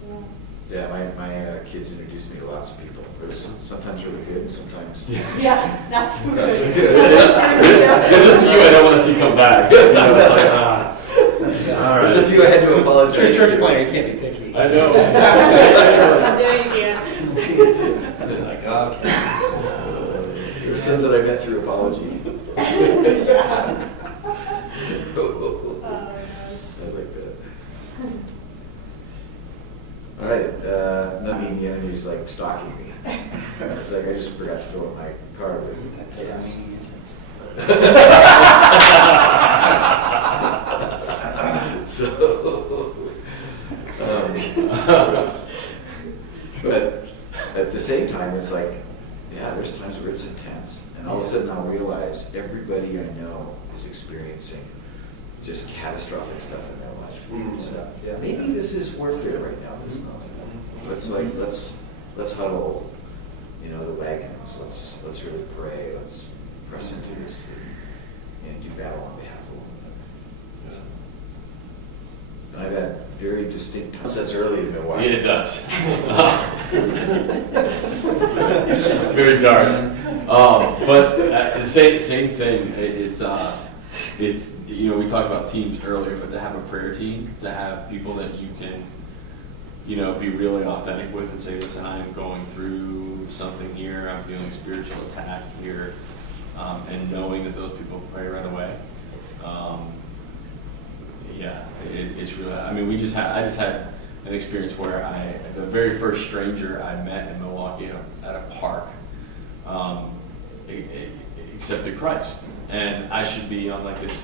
Cool. Yeah, my kids introduced me to lots of people. It was sometimes really good, and sometimes Yeah, that's good. that's good. There's a few I don't want to see come back. It's like, all right. There's a few I had to apologize. Church planner, you can't be picky. I know. There you go. Like, okay. There were some that I met through apology. I like that. All right, not being the enemy is like stalking me. It's like I just forgot to fill up my car with That doesn't gas. mean he isn't. So, but at the same time, it's like, there's times where it's intense, and all of a sudden I'll realize everybody I know is experiencing just catastrophic stuff in their life. So maybe this is warfare right now at this moment. Let's huddle, the wagons. Let's really pray. Let's press into this and do battle on behalf of one another. And I've had very distinct times. That's early in Milwaukee. Yeah, it does. Very dark. But the same thing. It's we talked about teams earlier, but to have a prayer team, to have people that you can, be really authentic with and say, listen, I'm going through something here. I'm feeling spiritual attack here, and knowing that those people pray right away. It's really. I mean, I just had an experience where the very first stranger I met in Milwaukee at a park, accepted Christ, and I should be on like this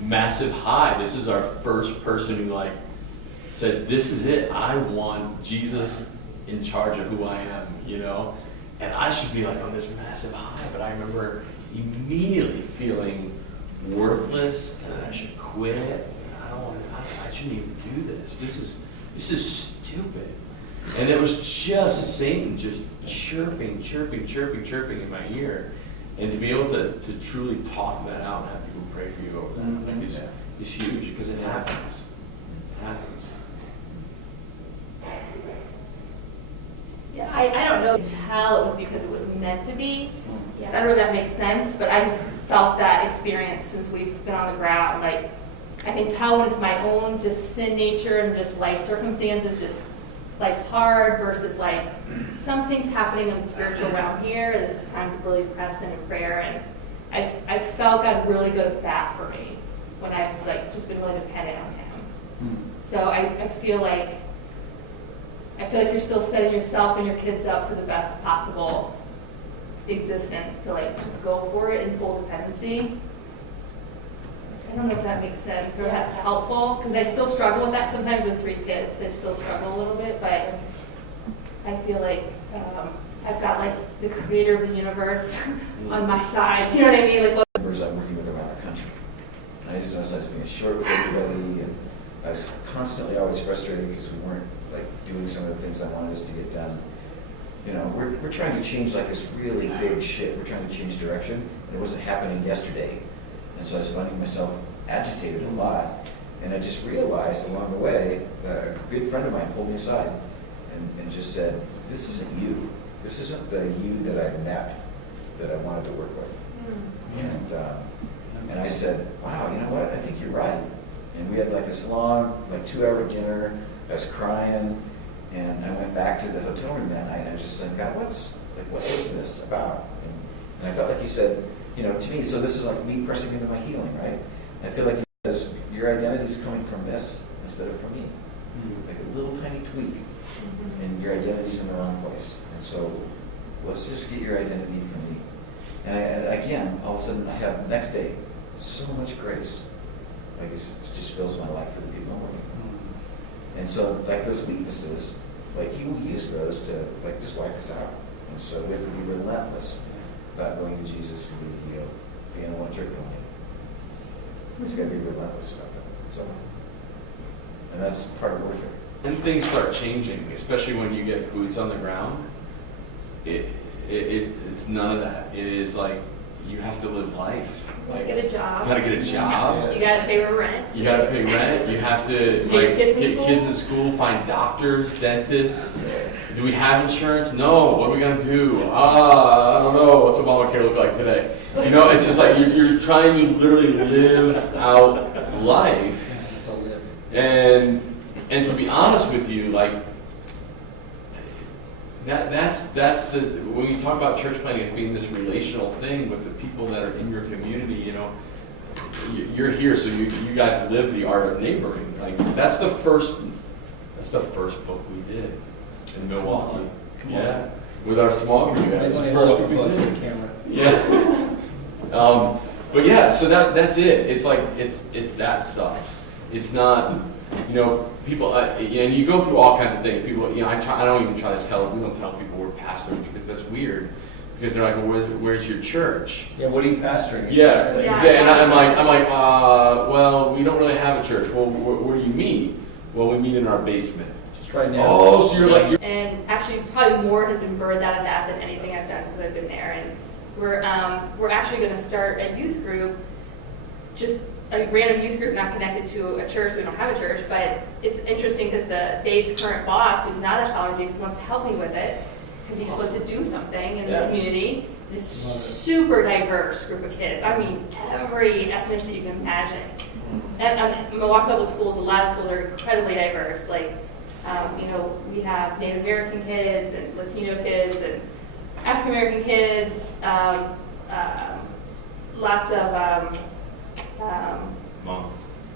massive high. This is our first person who said, "This is it. I want Jesus in charge of who I am," and I should be on this massive high. But I remember immediately feeling worthless, and I should quit. I shouldn't even do this. This is stupid. And it was just Satan just chirping in my ear. And to be able to truly talk that out and have people pray for you over that is huge, because it happens. It happens. Yeah, I don't know how it was because it was meant to be, I don't know if that makes sense, but I've felt that experience since we've been on the ground. Like, I can tell when it's my own just sin nature and just life circumstances, just life's hard versus like something's happening in the spiritual realm here. This is time to really press into prayer, and I felt God really good at that for me when I've like just been really dependent on Him. So I feel like you're still setting yourself and your kids up for the best possible existence to like go for it in full dependency. I don't know if that makes sense or if that's helpful, because I still struggle with that sometimes with 3 kids. I still struggle a little bit, but I feel like I've got like the creator of the universe on my side. You know what I mean? Like, Members I'm working with around the country. And I used to notice I was being short with everybody, and I was constantly always frustrated because we weren't like doing some of the things I wanted us to get done. You know, we're trying to change like this really big shit. We're trying to change direction, and it wasn't happening yesterday. And so I was finding myself agitated a lot. And I just realized along the way, a good friend of mine pulled me aside and just said, this isn't you. This isn't the you that I met, that I wanted to work with. And I said, wow, you know what? I think you're right. And we had like this long, like 2-hour dinner. I was crying. And I went back to the hotel room that night, and I was just like, God, what is this about? And I felt like He said, you know, to me, so this is like me pressing into my healing, right? And I feel like He says, your identity is coming from this instead of from me. Like a little tiny tweak, and your identity's in the wrong place. And so let's just get your identity from me. And again, all of a sudden, I have next day so much grace. Like it just fills my life for the people I'm working with. And so, like those weaknesses, like He will use those to like just wipe us out. And so we have to be relentless about going to Jesus and being healed, being a one-trick pony. We just got to be relentless about that. So, and that's part of warfare. When things start changing, especially when you get boots on the ground, it's none of that. It is like you have to live life. you gotta get a job. You gotta get a job. You gotta pay rent. You gotta pay rent. You have to Get kids in get school. kids in school, find doctors, dentists. Do we have insurance? No. What are we gonna do? I don't know. What's Obamacare look like today? You know, it's just like you're trying to literally live out life. And to be honest with you, like that's the when you talk about church planting as being this relational thing with the people that are in your community, you know, you're here, so you guys live the art of neighboring. Like that's the first book we did in Milwaukee. Come on. With our small group guys. Everybody First hold book we up did. the camera. Yeah. But yeah, so that's it. It's like it's that stuff. It's not, you know, people. And you go through all kinds of things. People, you know, I don't even try to tell. We don't tell people we're pastors because that's weird. Because they're like, well, where's your church? Yeah, what are you pastoring? Yeah, Yeah. exactly. And I'm like, well, we don't really have a church. Well, where do you meet? Well, we meet in our basement. Just right now. Oh, so you're like. And actually, probably more has been birthed out of that than anything I've done since I've been there. And we're actually going to start a youth group, just a random youth group not connected to a church. We don't have a church, but it's interesting because Dave's current boss, who's not a follower of Jesus, wants to help me with it because he just wants to do something in the community. It's super diverse group of kids. I mean, every ethnicity you can imagine. And Milwaukee Public Schools, a lot of schools are incredibly diverse. Like, you know, we have Native American kids and Latino kids and African American kids, lots of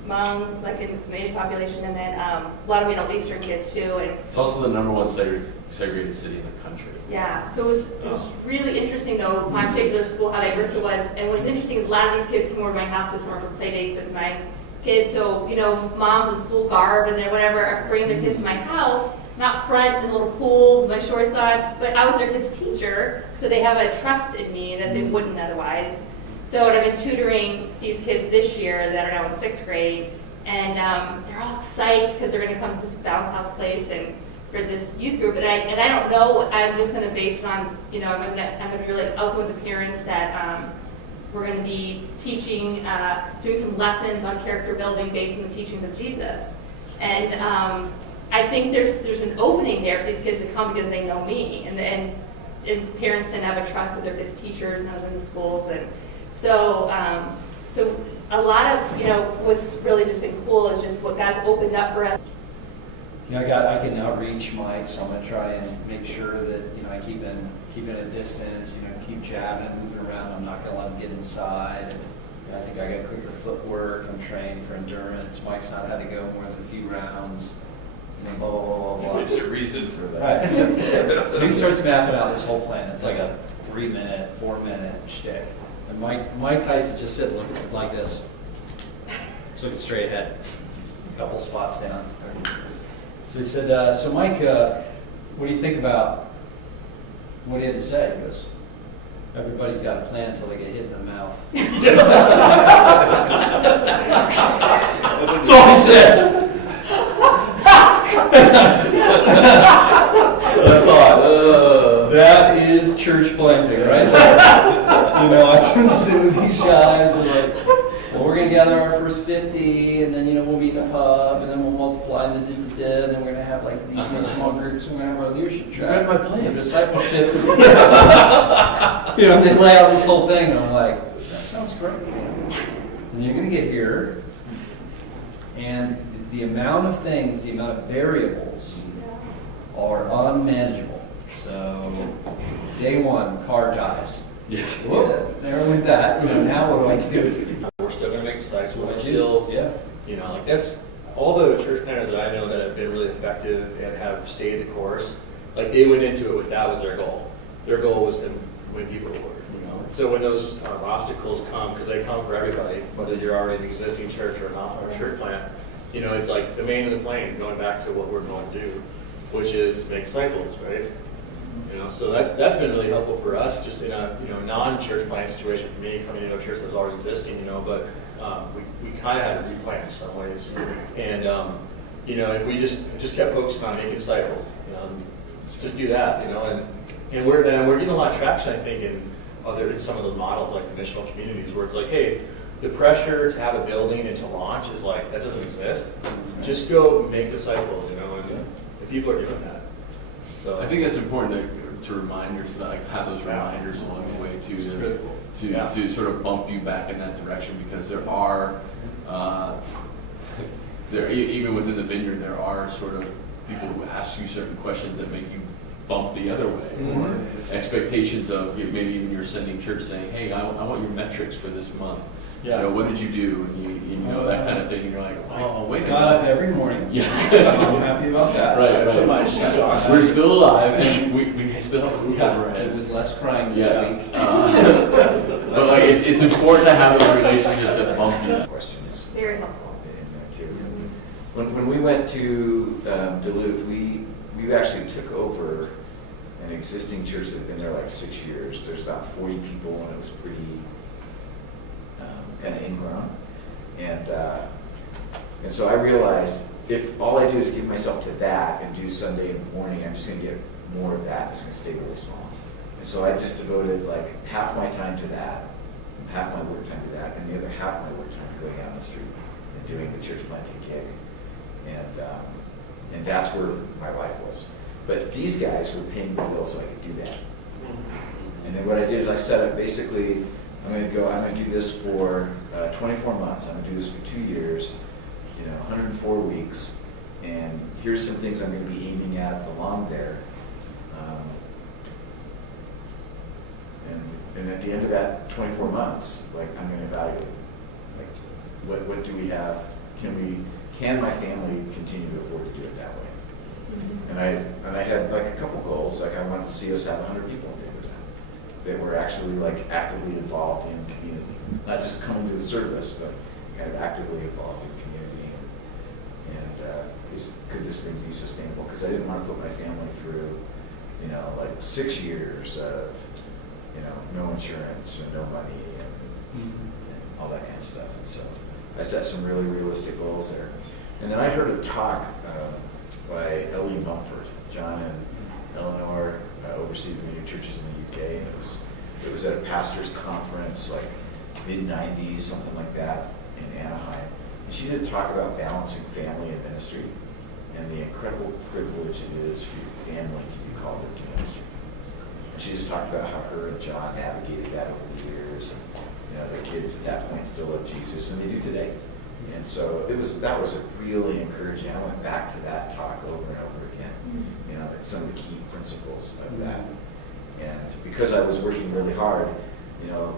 Hmong, like in the Asian population, and then a lot of Middle Eastern kids too. And It's also the #1 segregated city in the country. yeah, so it was really interesting though, my particular school, how diverse it was. And what's interesting is a lot of these kids came over to my house this summer for play dates with my kids. So, you know, moms in full garb and then whatever are bringing their kids to my house, not front in a little pool, my short side, but I was their kid's teacher, so they have a trust in me that they wouldn't otherwise. So I've been tutoring these kids this year that are now in 6th grade, and they're all excited because they're going to come to this bounce house place and for this youth group. And I don't know. I'm just going to base it on, you know, I'm going to be really open with the parents that we're going to be teaching, doing some lessons on character building based on the teachings of Jesus. And I think there's an opening there for these kids to come because they know me, and and parents tend to have a trust of their kids' teachers and other in the schools, and so so a lot of, you know, what's really just been cool is just what God's opened up for us. You know, I can now reach Mike, so I'm gonna try and make sure that, you know, I keep in a distance, you know, keep jabbing, moving around. I'm not gonna let him get inside. And I think I got quicker footwork. I'm trained for endurance. Mike's not had to go more than a few rounds. You know, blah blah blah blah blah. There's a reason for that. Right. So he starts mapping out this whole plan. It's like a 3-minute, 4-minute shtick. And Mike Tyson just sitting looking like this. Just looking straight ahead. A couple spots down. So he said, so Mike, what do you think about what he had to say? He goes, everybody's got a plan until they get hit in the mouth. That's all he says. I thought, that is church planting, right there. You know, I assume these guys are like, well, we're going to gather our first 50, and then, you know, we'll meet in a pub, and then we'll multiply, and then we're going to have like these small groups, and we're going to have our leadership track. You read my plan. Discipleship. You know, they lay out this whole thing, and I'm like, that sounds great. And you're going to get here, and the amount of things, the amount of variables are unmanageable. So, day one, car dies. Yeah. There went that. You know, now what do I do? We're still going to make disciples. What We're I do. still, Yeah. you know, like that's all the church planners that I know that have been really effective and have stayed the course. Like they went into it with that was their goal. Their goal was to win people to Lord. You know, and so when those obstacles come, because they come for everybody, whether you're already an existing church or not, or a church plant, you know, it's like the main of the plane. Going back to what we're going to do, which is make disciples, right? You know, so that's been really helpful for us, just in a non-church planting situation for me, coming into a church that was already existing, but we kind of had to replant in some ways, and if we just kept focusing on making disciples, just do that, and we're getting a lot of traction, I think, in some of the models like the missional communities, where it's like, hey, the pressure to have a building and to launch is like that doesn't exist. Just go make disciples, and the people are doing that. So I think it's important to reminders that like have those reminders along the way too, to sort of bump you back in that direction, because there are even within the vineyard there are sort of people who ask you certain questions that make you bump the other way, or expectations of maybe even you're sending church saying, hey, I want your metrics for this month. Yeah. What did you do? And you know that kind of thing. And you're like, oh, wait a minute. Got up every morning. Yeah. I'm happy about that. Right. We're still alive, and we still have a roof over our It heads. was less crying this week. But like, it's important to have those relationships that bump you. Questions Very helpful. in there too. When we went to Duluth, we actually took over an existing church that had been there like 6 years. There's about 40 people, and it was pretty kind of ingrown, and so I realized if all I do is give myself to that and do Sunday in the morning, I'm just going to get more of that. It's going to stay really small. And so I just devoted like half my time to that, half my work time to that, and the other half my work time to going out on the street and doing the church planting gig. And that's where my life was. But these guys were paying the bill so I could do that. And then what I did is I set up basically, I'm going to do this for 24 months. I'm going to do this for 2 years, 104 weeks. And here's some things I'm going to be aiming at along there. And at the end of that 24 months, like I'm going to evaluate, like what do we have? Can my family continue to afford to do it that way? And I had like a couple goals. Like I wanted to see us have 100 people in there that were actually like actively involved in community, not just coming to the service, but kind of actively involved in community. And could this thing be sustainable? Because I didn't want to put my family through, like 6 years of, no insurance and no money and all that kind of stuff. And so I set some really realistic goals there. And then I heard a talk by L.E. Mumford. John and Eleanor oversee the Vineyard churches in the UK, and it was at a pastor's conference, like mid-90s, something like that, in Anaheim. And she did talk about balancing family and ministry, and the incredible privilege it is for your family to be called into ministry. And she just talked about how her and John navigated that over the years. And, you know, their kids at that point still love Jesus, and they do today. And so that was a really encouraging. I went back to that talk over and over again, you know, some of the key principles of that. And because I was working really hard, you know,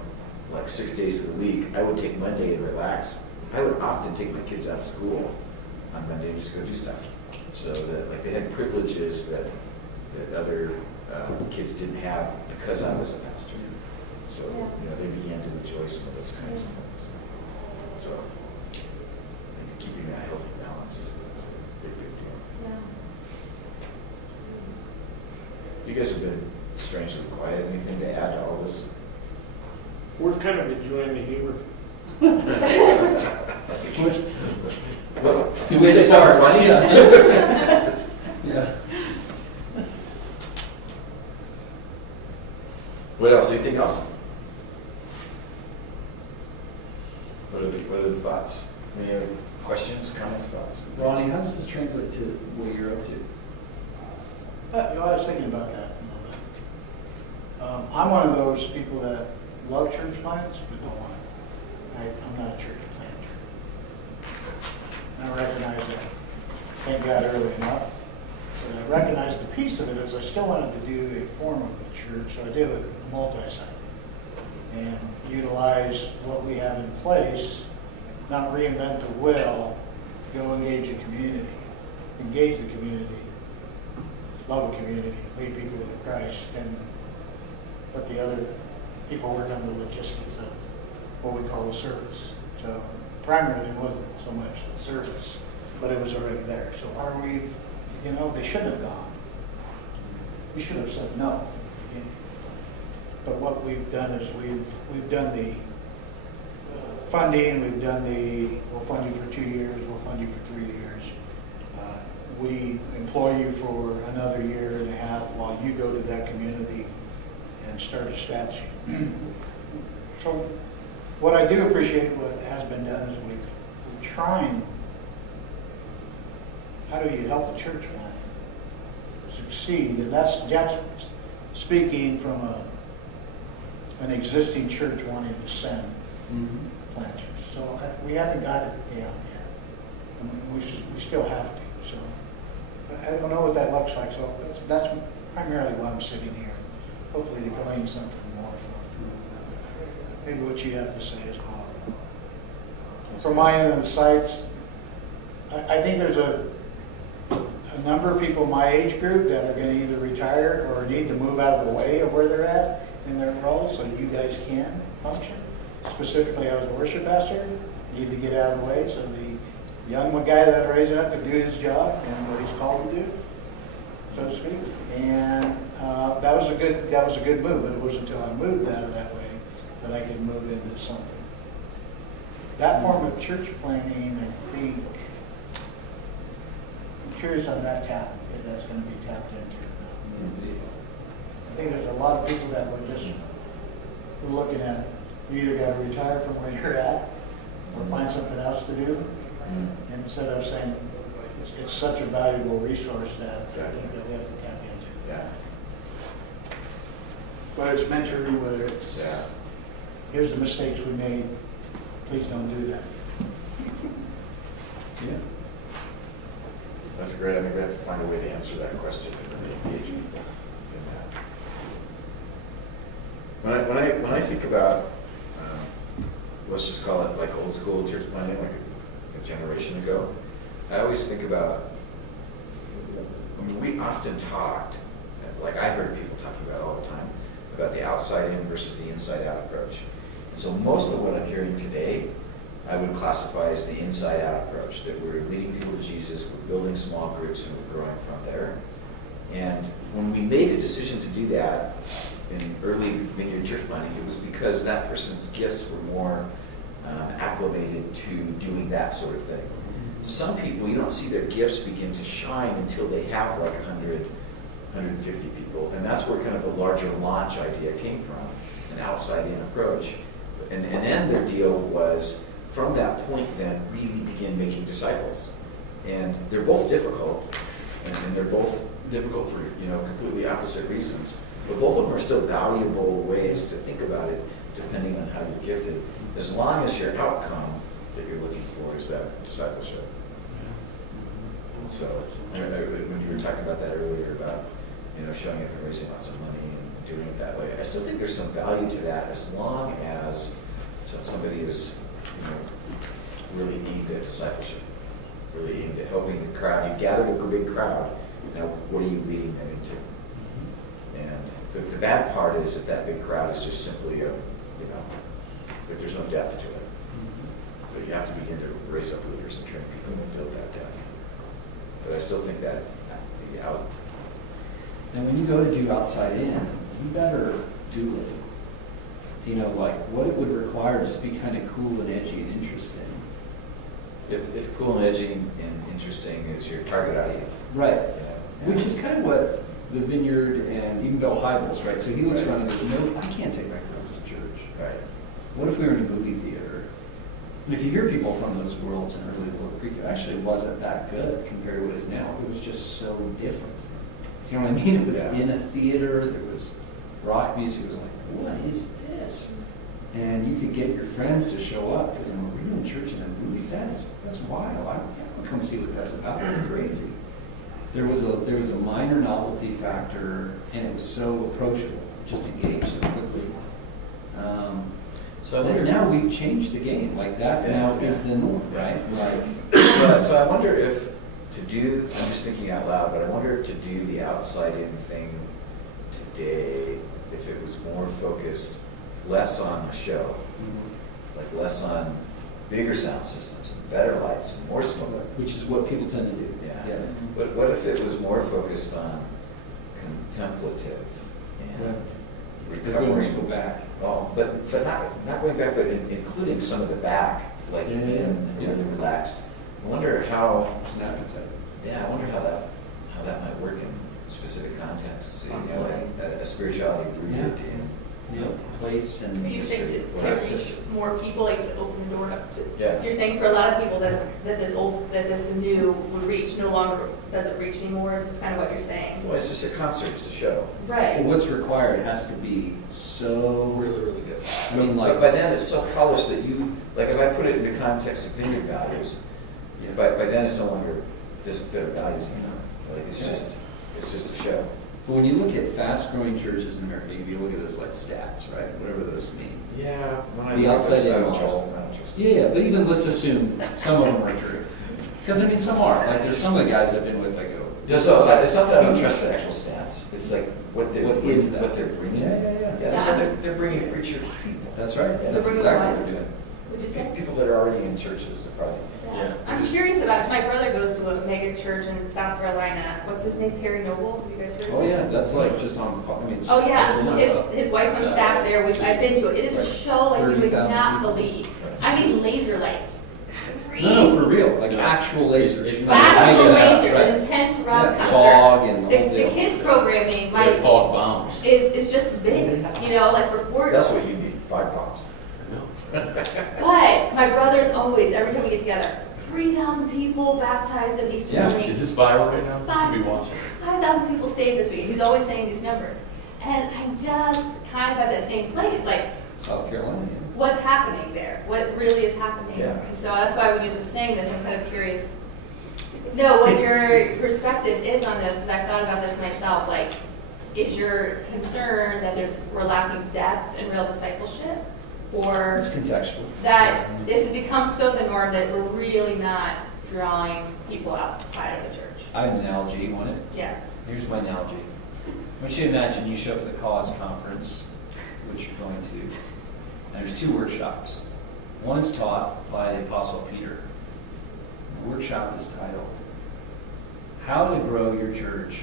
like 6 days of the week, I would take Monday and relax. I would often take my kids out of school on Monday and just go do stuff. So that, like, they had privileges that other kids didn't have because I was a pastor. So, you know, they began to enjoy some of those kinds of things. So, I think keeping that healthy balance is a big deal. You guys have been strangely quiet. Anything to add to all this? We're kind of enjoying the humor. Well, Did we say something funny? Yeah. Yeah. What else? Anything else? What are the thoughts? Any other questions, comments, thoughts? Ronnie, how does this translate to what you're up to? You know, I was thinking about that a little bit. I'm one of those people that love church plants, but don't want it. I'm not a church planter. I recognize that. Thank God early enough. But I recognize the piece of it is I still wanted to do a form of a church, so I did it multi-site and utilize what we have in place, not reinvent the wheel, go engage the community, love a community, lead people to Christ, and let the other people work on the logistics of what we call a service. So primarily it wasn't so much the service, but it was already there. So are we, you know, they should have gone. We should have said no. But what we've done is we've done the funding, we'll fund you for 2 years, we'll fund you for 3 years. We employ you for another year and a half while you go to that community and start a statue. So what I do appreciate what has been done is we're trying, how do you help the church plant succeed? And that's speaking from an existing church wanting to send planters. So we haven't got it down yet. I mean, we still have to. So I don't know what that looks like. So that's primarily why I'm sitting here. Hopefully to glean something more from maybe what you have to say as well. From my end of the sites, I think there's a number of people in my age group that are going to either retire or need to move out of the way of where they're at in their roles so you guys can function. Specifically, I was a worship pastor, need to get out of the way so the young guy that I'm raising up can do his job and what he's called to do, so to speak. And that was a good move, but it wasn't until I moved out of that way that I could move into something. That form of church planning, I think, I'm curious on that tap, if that's going to be tapped into. I think there's a lot of people that we're looking at, you either got to retire from where you're at or find something else to do, instead of saying it's such a valuable resource that I think that we have to tap into. Yeah. Whether it's mentoring, whether it's, here's the mistakes we made, please don't do that. Yeah. That's great. I think we have to find a way to answer that question and really engage people in that. When I think about, let's just call it like old school church planting, like a generation ago, I always think about, I mean, we often talked, like I heard people talking about all the time, about the outside in versus the inside out approach. And so most of what I'm hearing today, I would classify as the inside out approach, that we're leading people to Jesus, we're building small groups, and we're growing from there. And when we made a decision to do that in early Vineyard church planting, it was because that person's gifts were more acclimated to doing that sort of thing. Some people, you don't see their gifts begin to shine until they have like 100, 150 people. And that's where kind of the larger launch idea came from, an outside-in approach. And then their deal was, from that point then, really begin making disciples. And they're both difficult. and they're both difficult for, completely opposite reasons. But both of them are still valuable ways to think about it, depending on how you're gifted, as long as your outcome that you're looking for is that discipleship. So, when you were talking about that earlier about, showing up and raising lots of money and doing it that way, I still think there's some value to that as long as somebody is, really aimed at discipleship, really aimed at helping the crowd. You've gathered a big crowd. Now, what are you leading them into? And the bad part is if that big crowd is just simply if there's no depth to it. But you have to begin to raise up leaders and train people and build that depth. But I still think that And when you go to do outside in, you better do it. Like what it would require just be kind of cool and edgy and interesting. If cool and edgy and interesting is your target audience. Right. Which is kind of what the Vineyard and even Bill Hybels, right? So he looks around and goes, no, I can't take my friends to church. Right. What if we were in a movie theater? And if you hear people from those worlds in early Little Creek, it actually wasn't that good compared to what it is now. It was just so different. Do you know what I mean? It was in a theater, there was rock music, it was like, what is this? And you could get your friends to show up because we're in church in a movie. That's wild. I want to come see what that's about. That's crazy. There was a minor novelty factor, and it was so approachable. Just engaged so quickly. But now we've changed the game. Like that now is the norm, right? So I wonder if I'm just thinking out loud, but I wonder if to do the outside-in thing today, if it was more focused, less on a show, like less on bigger sound systems and better lights and more smoke. Which is what people tend to do. Yeah. But what if it was more focused on contemplative and recovering? Go back. Oh, but not going back, but including some of the back, like in the relaxed. I wonder how. There's an appetite. Yeah, I wonder how that might work in specific contexts. Like a spirituality rooted in. Place and. Are you saying to reach more people, like to open the door up to? Yeah. You're saying for a lot of people that the new would reach no longer doesn't reach anymore. Is this kind of what you're saying? Well, it's just a concert. It's a show. Right. Well, what's required has to be so Really, really good. I mean, but by then it's so polished that if I put it in the context of Vineyard values, by then it's no longer doesn't fit our values anymore. Like it's just a show. But when you look at fast-growing churches in America, you look at those like stats, right? Whatever those mean. Yeah. When I The look at outside this, in I don't all. trust them. I don't trust them. Yeah, but even let's assume some of them are true. Because I mean, some are. Like there's some of the guys I've been with, I go. It's not that I don't trust the actual stats. It's like what they're What bringing. is that? What they're bringing. Yeah. That's what they're bringing preacher people. That's right. Yeah. That's Bring exactly what? what they're doing. Would you say? People that are already in churches, probably. Yeah. I'm curious about it. My brother goes to a mega church in South Carolina. What's his name? Perry Noble. Have you guys heard of Oh him? yeah, that's like just on. I mean, it's Oh just- yeah, his wife's on staff there. I've been to it. It is a show like you would 30,000 not people. believe. I mean, laser lights. No, for real, like actual lasers. Actual lasers, Right. an intense rock concert. Fog and the whole The deal. kids programming, They're fog bombs. is just big. Like for 4 That's what you need. 5 bombs. But my brother's always, every time we get together, 3,000 people baptized in Easter Yes. morning. Is this viral right now? Five- Can we watch it? 5,000 people saved this week. He's always saying these numbers. And I'm just kind of at that same place, like, South Carolina. what's happening there? What really is happening? Yeah. And so that's why when you were saying this, I'm kind of curious. No, what your perspective is on this, because I've thought about this myself. Like, is your concern that we're lacking depth and real discipleship? Or It's contextual. that this has become so the norm that we're really not drawing people outside of the church? I have an analogy. You want it? Yes. Here's my analogy. I want you to imagine you show up at the Cause Conference, which you're going to, and there's 2 workshops. One is taught by the Apostle Peter. The workshop is titled, How to Grow Your Church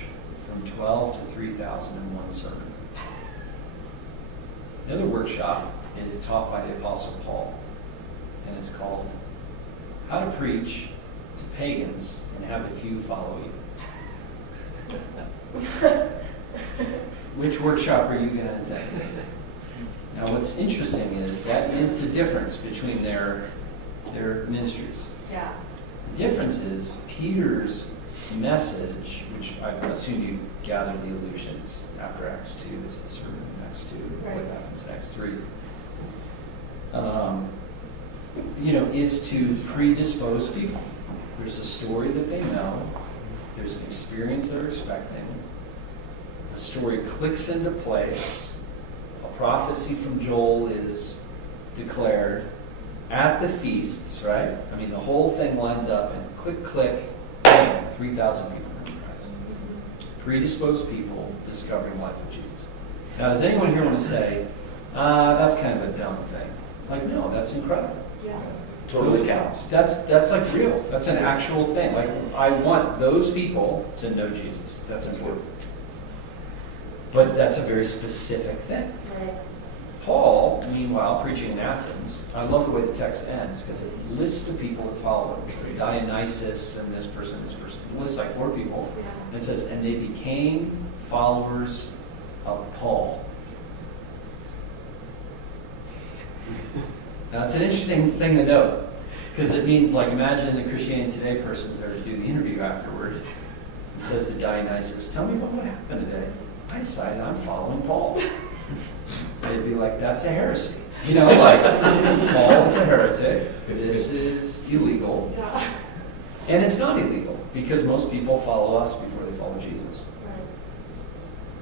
from 12 to 3,000 in One Sermon. The other workshop is taught by the Apostle Paul, and it's called How to Preach to Pagans and Have a Few Follow You. Which workshop are you going to attend? Now, what's interesting is that is the difference between their ministries. Yeah. The difference is Peter's message, which I assume you gathered the allusions after Acts 2, is the sermon in Acts 2, Right. what happens in Acts 3. Is to predispose people. There's a story that they know. There's an experience they're expecting. The story clicks into place. A prophecy from Joel is declared at the feasts, right? I mean, the whole thing lines up and click, click, bam, 3,000 people in Christ. Predisposed people discovering life with Jesus. Now, does anyone here want to say, that's kind of a dumb thing? Like, no, that's incredible. Yeah. Totally counts. That's like real. That's an actual thing. Like, I want those people to know Jesus. That's important. But that's a very specific thing. Right. Paul, meanwhile, preaching in Athens, I love the way the text ends because it lists the people that follow him. It says Dionysus and this person. It lists like 4 people. Yeah. And it says, and they became followers of Paul. Now, it's an interesting thing to note because it means, like, imagine the Christianity Today person's there to do the interview afterward. It says to Dionysus, tell me about what happened today. I decided I'm following Paul. They'd be like, that's a heresy. Like, Paul's a heretic. This is illegal. Yeah. And it's not illegal because most people follow us before they follow Jesus. Right.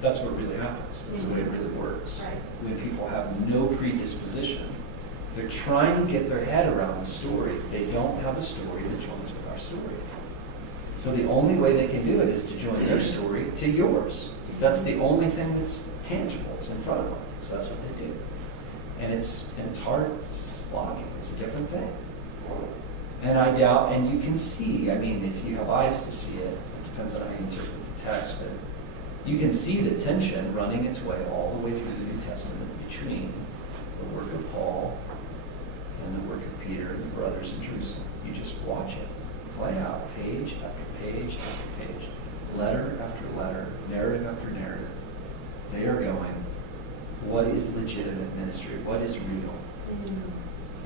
That's what really happens. That's the way it really works. Right. When people have no predisposition, they're trying to get their head around the story. They don't have a story that joins with our story. So the only way they can do it is to join their story to yours. That's the only thing that's tangible. It's in front of them. So that's what they do. And it's hard, it's slogging. It's a different thing. And I doubt, and you can see, I mean, if you have eyes to see it, it depends on how you interpret the text, but you can see the tension running its way all the way through the New Testament between the work of Paul and the work of Peter and the brothers in Jerusalem. You just watch it play out page after page after page, letter after letter, narrative after narrative. They are going, what is legitimate ministry? What is real?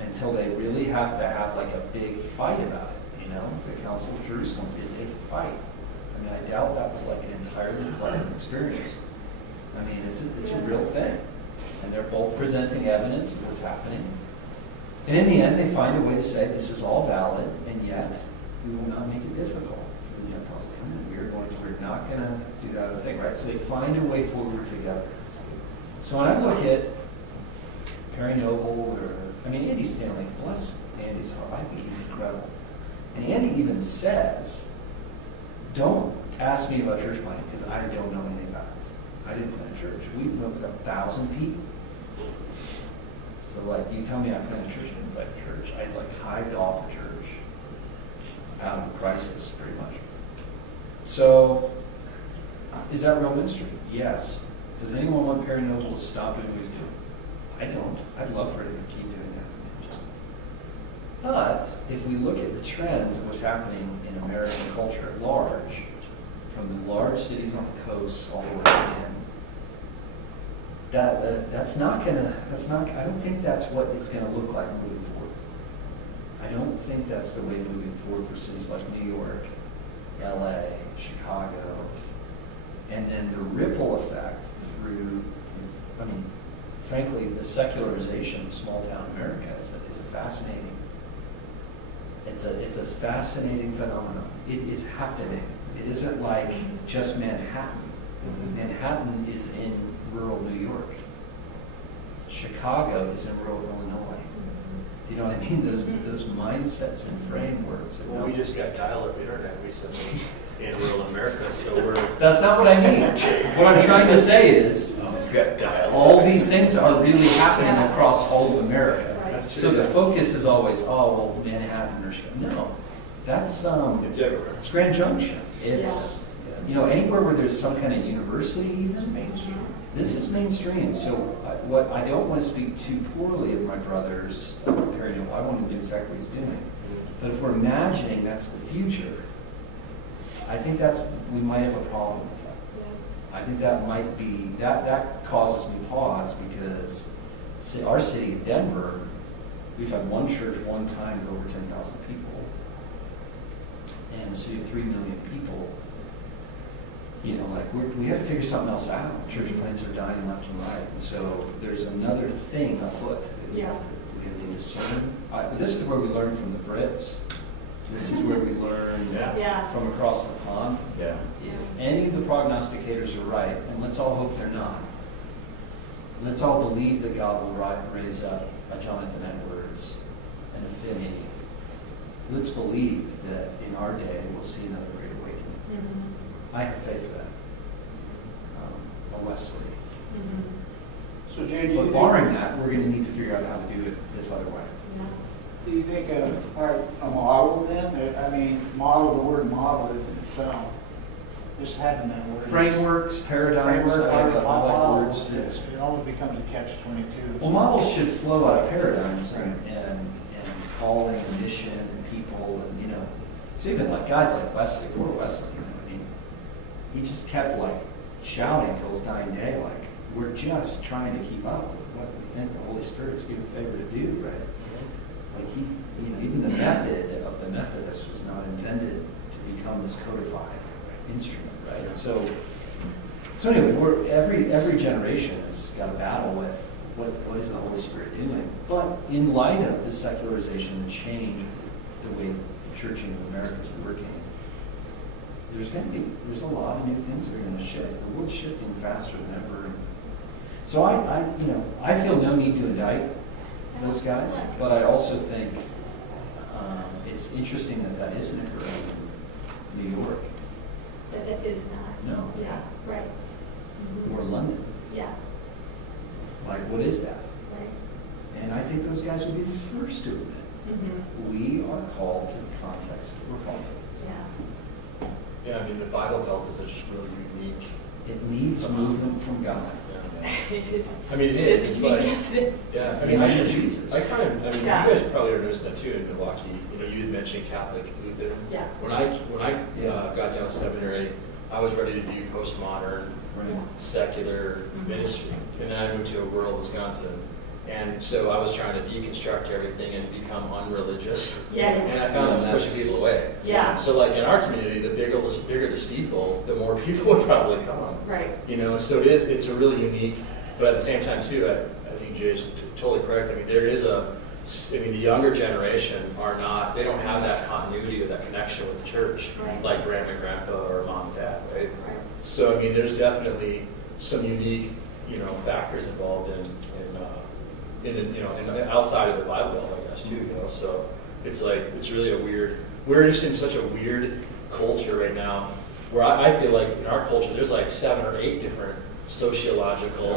Until they really have to have like a big fight about it, The Council of Jerusalem is a fight. I mean, I doubt that was like an entirely pleasant experience. I mean, it's a real thing. And they're both presenting evidence of what's happening. And in the end, they find a way to say this is all valid, and yet we will not make it difficult for the Gentiles to come in. We're not going to do that other thing, right? So they find a way forward together. So when I look at Perry Noble Andy Stanley, bless Andy's heart. I think he's incredible. And Andy even says, don't ask me about church planting because I don't know anything about it. I didn't plant a church. We went with 1,000 people. So you tell me I planted a church, I didn't plant a church. I hived off a church out of a crisis, pretty much. So, is that real ministry? Yes. Does anyone want Perry Noble to stop doing what he's doing? I don't. I'd love for him to keep doing that. But if we look at the trends of what's happening in American culture at large, from the large cities on the coast all the way in, I don't think that's what it's gonna look like moving forward. I don't think that's the way moving forward for cities like New York, LA, Chicago, and then the ripple effect through, frankly, the secularization of small town America is a fascinating, it's a fascinating phenomenon. It is happening. It isn't like just Manhattan. Manhattan is in rural New York. Chicago is in rural Illinois. Do you know what I mean? Those mindsets and frameworks. Well, we just got dial-up internet recently in rural America, so we're... That's not what I mean. What I'm trying to say is, all these things are really happening across all of America. That's true. So the focus is always, Manhattan or Chicago. No, that's it's everywhere. It's Grand Junction. It's anywhere where there's some kind of university, even mainstream. This is mainstream. So what I don't want to speak too poorly of my brother's Perry Noble. I want him to do exactly what he's doing. But if we're imagining that's the future, I think we might have a problem with that. I think that might be, that causes me pause because our city of Denver, we've had one church one time with over 10,000 people. and a city of 3 million people, you know, like we have to figure something else out. Church plants are dying left and right. And so there's another thing afoot that we have to discern. But this is where we learn from the Brits. This is where we learn from across the pond. Yeah. If any of the prognosticators are right, and let's all hope they're not, let's all believe that God will raise up a Jonathan Edwards and a Finney. Let's believe that in our day we'll see another great awakening. Mm-hmm. I have faith for that. A Wesley. Mm-hmm. So Jay, do you But think, barring that, we're going to need to figure out how to do it this other way. do you think a model then? I mean, model, the word model in itself, just having that word. Frameworks, paradigms, Framework, I like model, words. yes, it almost becomes a catch-22. Well, models should flow out of paradigms and calling and mission and people and, you know. So even like guys like Wesley, poor Wesley, you know, I mean, he just kept like shouting till his dying day, like, we're just trying to keep up with what we think the Holy Spirit's given favor to do, right? Like he, you know, even the method of the Methodist was not intended to become this codified instrument, right? And so anyway, every generation has got to battle with what is the Holy Spirit doing. But in light of the secularization, the change, the way the churching of America is working, there's a lot of new things that are going to shift. The world's shifting faster than ever. So I feel no need to indict those guys, but I also think it's interesting that isn't occurring in New York. That is not. No. Yeah, right. Or London. Yeah, Like, what is that? right. And I think those guys would be the first to admit we are called to the context that we're called to. Yeah. Yeah, I mean, the Bible Belt is just really unique. It needs a movement from God. It is. I mean, it is. It's like, Yes, it is. yeah, I mean, I know Jesus. I kind of, I mean, Yeah. you guys probably are noticing that too in Milwaukee. You know, you had mentioned Catholic Lutheran. Yeah. When I got down 7 or 8, I was ready to do postmodern, Right. secular ministry, and then I moved to rural Wisconsin, and so I was trying to deconstruct everything and become unreligious. Yeah. And I found that pushing people away. Yeah. So like in our community, the bigger the steeple, the more people would probably come. Right. You know, so it's a really unique, but at the same time too, I think Jay's totally correct. I mean, the younger generation they don't have that continuity or that connection with the church, Right. like grandma and grandpa or mom and dad, right? Right. So I mean, there's definitely some unique, factors involved in outside of the Bible Belt, I guess too, So it's like, it's really we're just in such a weird culture right now, where I feel like in our culture, there's like 7 or 8 different sociological,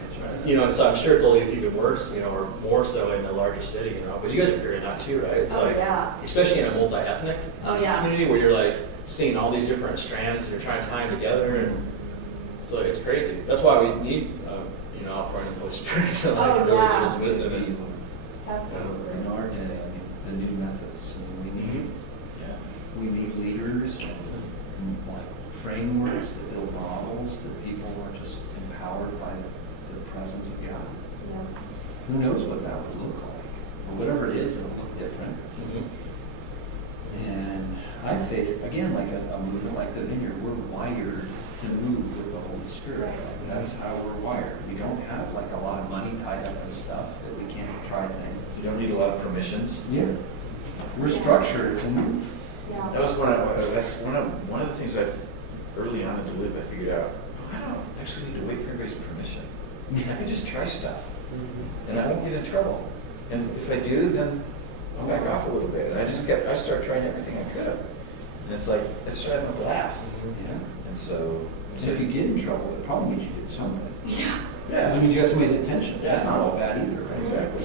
That's right. and so I'm sure it's only even worse, or more so in the larger city, but you guys are figuring that too, right? It's Oh, like, yeah. especially in a multi-ethnic Oh, yeah. community where you're like seeing all these different strands and you're trying to tie them together, and so it's crazy. That's why we need, outpouring of the Holy Spirit to Oh, really yeah. give us wisdom. And, Absolutely. In our day, I mean, the new Methodists, we need leaders and like frameworks that build models that people are just empowered by the presence of God. Yeah. Who knows what that would look like? Or whatever it is, it'll look different. And I have faith, again, like a movement like the Vineyard, we're wired to move with the Holy Spirit. Like, that's how we're wired. We don't have like a lot of money tied up in stuff that we can't try things. You don't need a lot of permissions. Yeah. We're structured to move. Yeah. That's one of the things early on in Duluth I figured out. I don't actually need to wait for everybody's permission. I can just try stuff, and I won't get in trouble. And if I do, then I'll back off a little bit. And I start trying everything I could, and it's like it's having a blast. Yeah. And so if you get in trouble, it probably means you did something. Yeah. Because it means you got somebody's attention. That's Yeah. not all bad either, right? Exactly.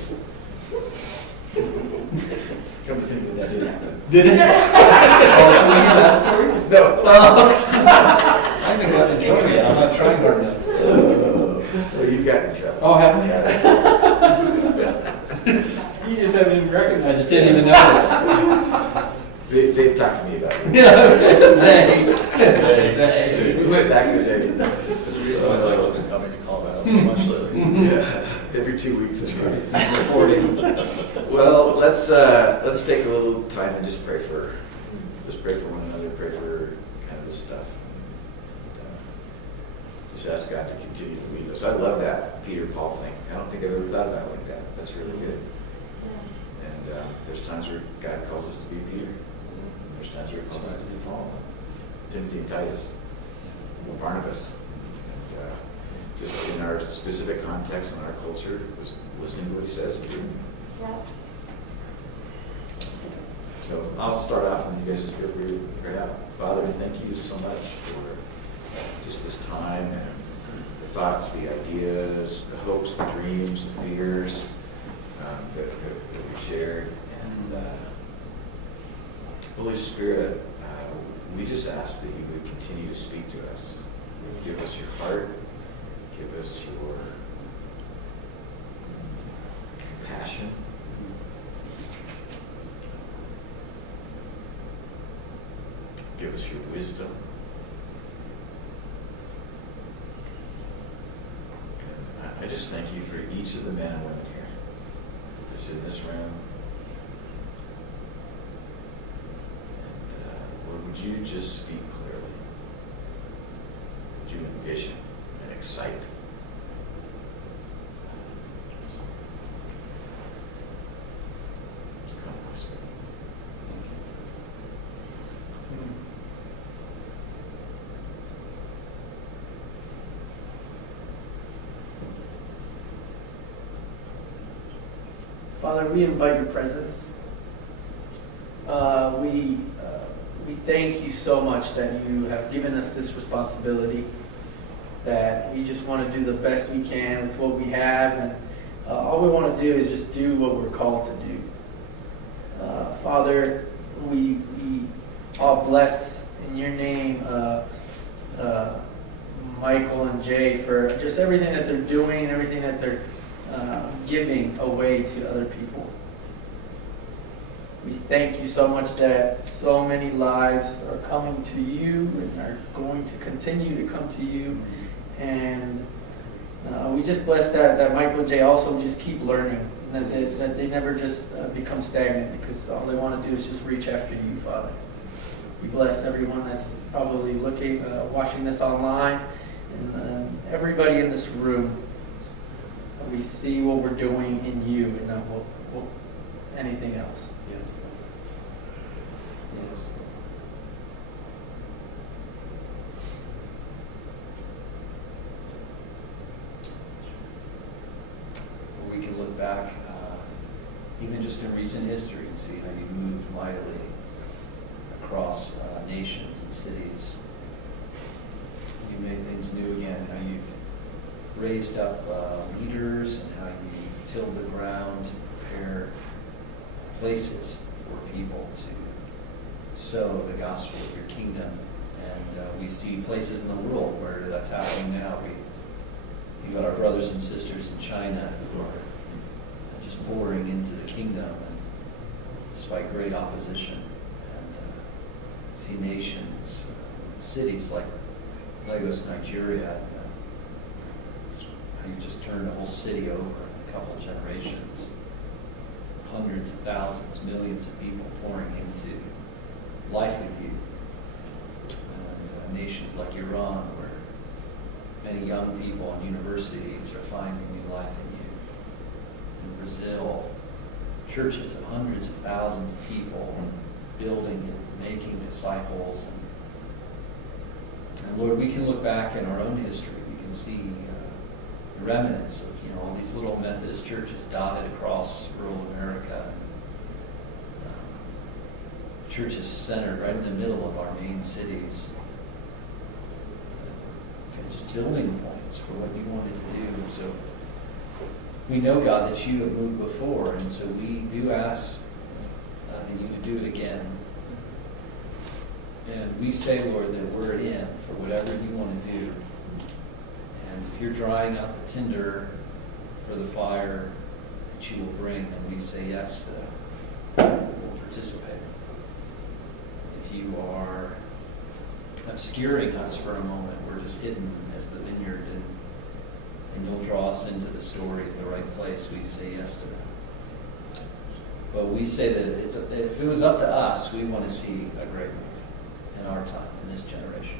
Come to think of it, that did happen. Did it? Oh, can we hear that story? No. I haven't gotten in trouble yet. I'm not trying hard enough. Well, you got in trouble. Oh, have I? You just haven't even recognized. I just didn't even notice. They've talked to me about it. They. We went back to say, there's a reason why I like coming to Colorado so much lately. yeah, every 2 weeks is right. Reporting. Well, let's take a little time and just pray for just pray for one another, pray for kind of this stuff. And, just ask God to continue to lead us. I love that Peter-Paul thing. I don't think I've ever thought about it like that. That's really good. And there's times where God calls us to be Peter. There's times where He calls us to be Paul, Timothy and Titus, Barnabas. And, just in our specific context and our culture, was listening to what He says and doing. Yeah. So I'll start off and you guys just feel free to figure it out. Father, thank you so much for just this time and the thoughts, the ideas, the hopes, the dreams, the fears that we shared. And Holy Spirit, we just ask that you would continue to speak to us. Give us your heart. Give us your compassion. Give us your wisdom. And I just thank you for each of the men and women here that's in this room. And Lord, would you just speak clearly? Would you envision and excite? Just come, Holy Spirit. Father, we invite your presence. We thank you so much that you have given us this responsibility, that we just want to do the best we can with what we have, and all we want to do is just do what we're called to do. Father, we all bless in your name Michael and Jay for just everything that they're doing, everything that they're giving away to other people. We thank you so much that so many lives are coming to you and are going to continue to come to you. And we just bless that Michael and Jay also just keep learning, that they never just become stagnant, because all they want to do is just reach after you, Father. We bless everyone that's probably looking, watching this online, and everybody in this room. We see what we're doing in you and not anything else. Yes. Yes. We can look back, even just in recent history, and see how you moved mightily across nations and cities. You made things new again, how you've raised up leaders, and how you tilled the ground to prepare places for people to sow the gospel of your kingdom. And we see places in the world where that's happening now. We've got our brothers and sisters in China who are just pouring into the kingdom, and despite great opposition. And see nations, cities like Lagos, Nigeria, you just turned a whole city over in a couple of generations. Hundreds of thousands, millions of people pouring into life with you. And nations like Iran, where many young people and universities are finding new life in you. In Brazil, churches of hundreds of thousands of people building and making disciples. And Lord, we can look back in our own history. We can see remnants of all these little Methodist churches dotted across rural America. Churches centered right in the middle of our main cities. Just building points for what you wanted to do. And so we know, God, that you have moved before, and so we do ask you to do it again. And we say, Lord, that we're in for whatever you want to do. And if you're drying out the tinder for the fire that you will bring, then we say yes to that. We'll participate. If you are obscuring us for a moment, we're just hidden as the vineyard, and you'll draw us into the story at the right place, we say yes to that. But we say that if it was up to us, we want to see a great move in our time, in this generation.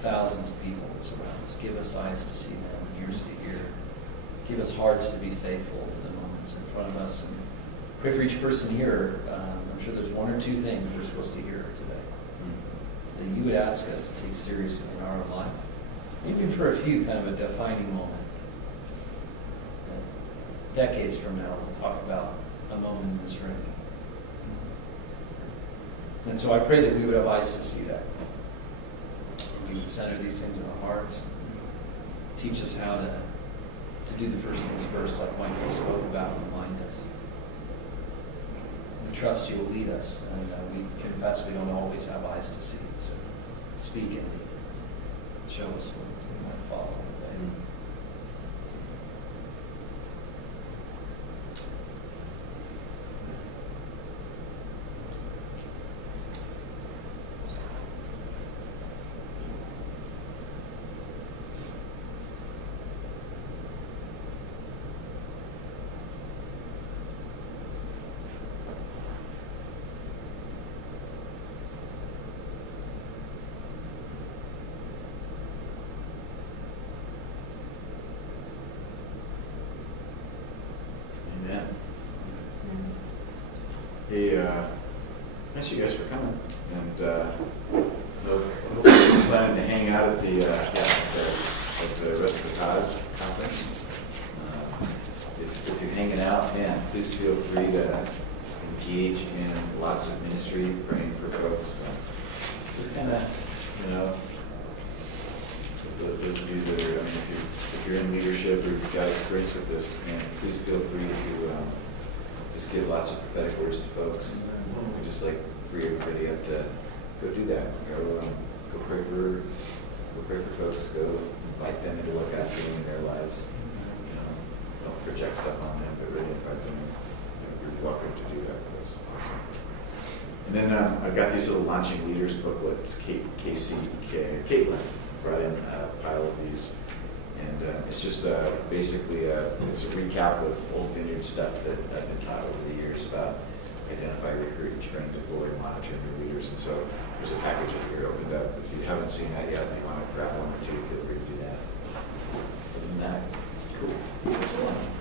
Thousands of people that surround us. Give us eyes to see them, ears to hear. Give us hearts to be faithful to the moments in front of us. And pray for each person here. I'm sure there's one or two things we're supposed to hear today that you would ask us to take seriously in our life. Even for a few, kind of a defining moment. Decades from now, we'll talk about a moment in this room. And so I pray that we would have eyes to see that. And you would center these things in our hearts. Teach us how to do the first things first, like Michael spoke about and remind us. We trust you will lead us, and we confess we don't always have eyes to see. So speak and lead. Show us what we might follow and obey. Amen. Hey, thanks you guys for coming. And hope you're planning to hang out at the Rest of the Cause conference. If you're hanging out, man, please feel free to engage in lots of ministry, praying for folks. Just kind of, those of you that are, if you're in leadership or you've got experience with this, man, please feel free to just give lots of prophetic words to folks. We just free everybody up to go do that. Go pray for folks. Go invite them into what God's doing in their lives. Don't project stuff on them, but really invite them. You're welcome to do that. That's awesome. And then I've got these little launching leaders booklets. Caitlin brought in a pile of these, and it's just basically it's a recap of old Vineyard stuff that I've been taught over the years about identify, recruit, and train, deploy, monitor your leaders. And so there's a package in here opened up. If you haven't seen that yet, and you want to grab one or two, feel free to do that. Other than that, cool. Thanks for watching.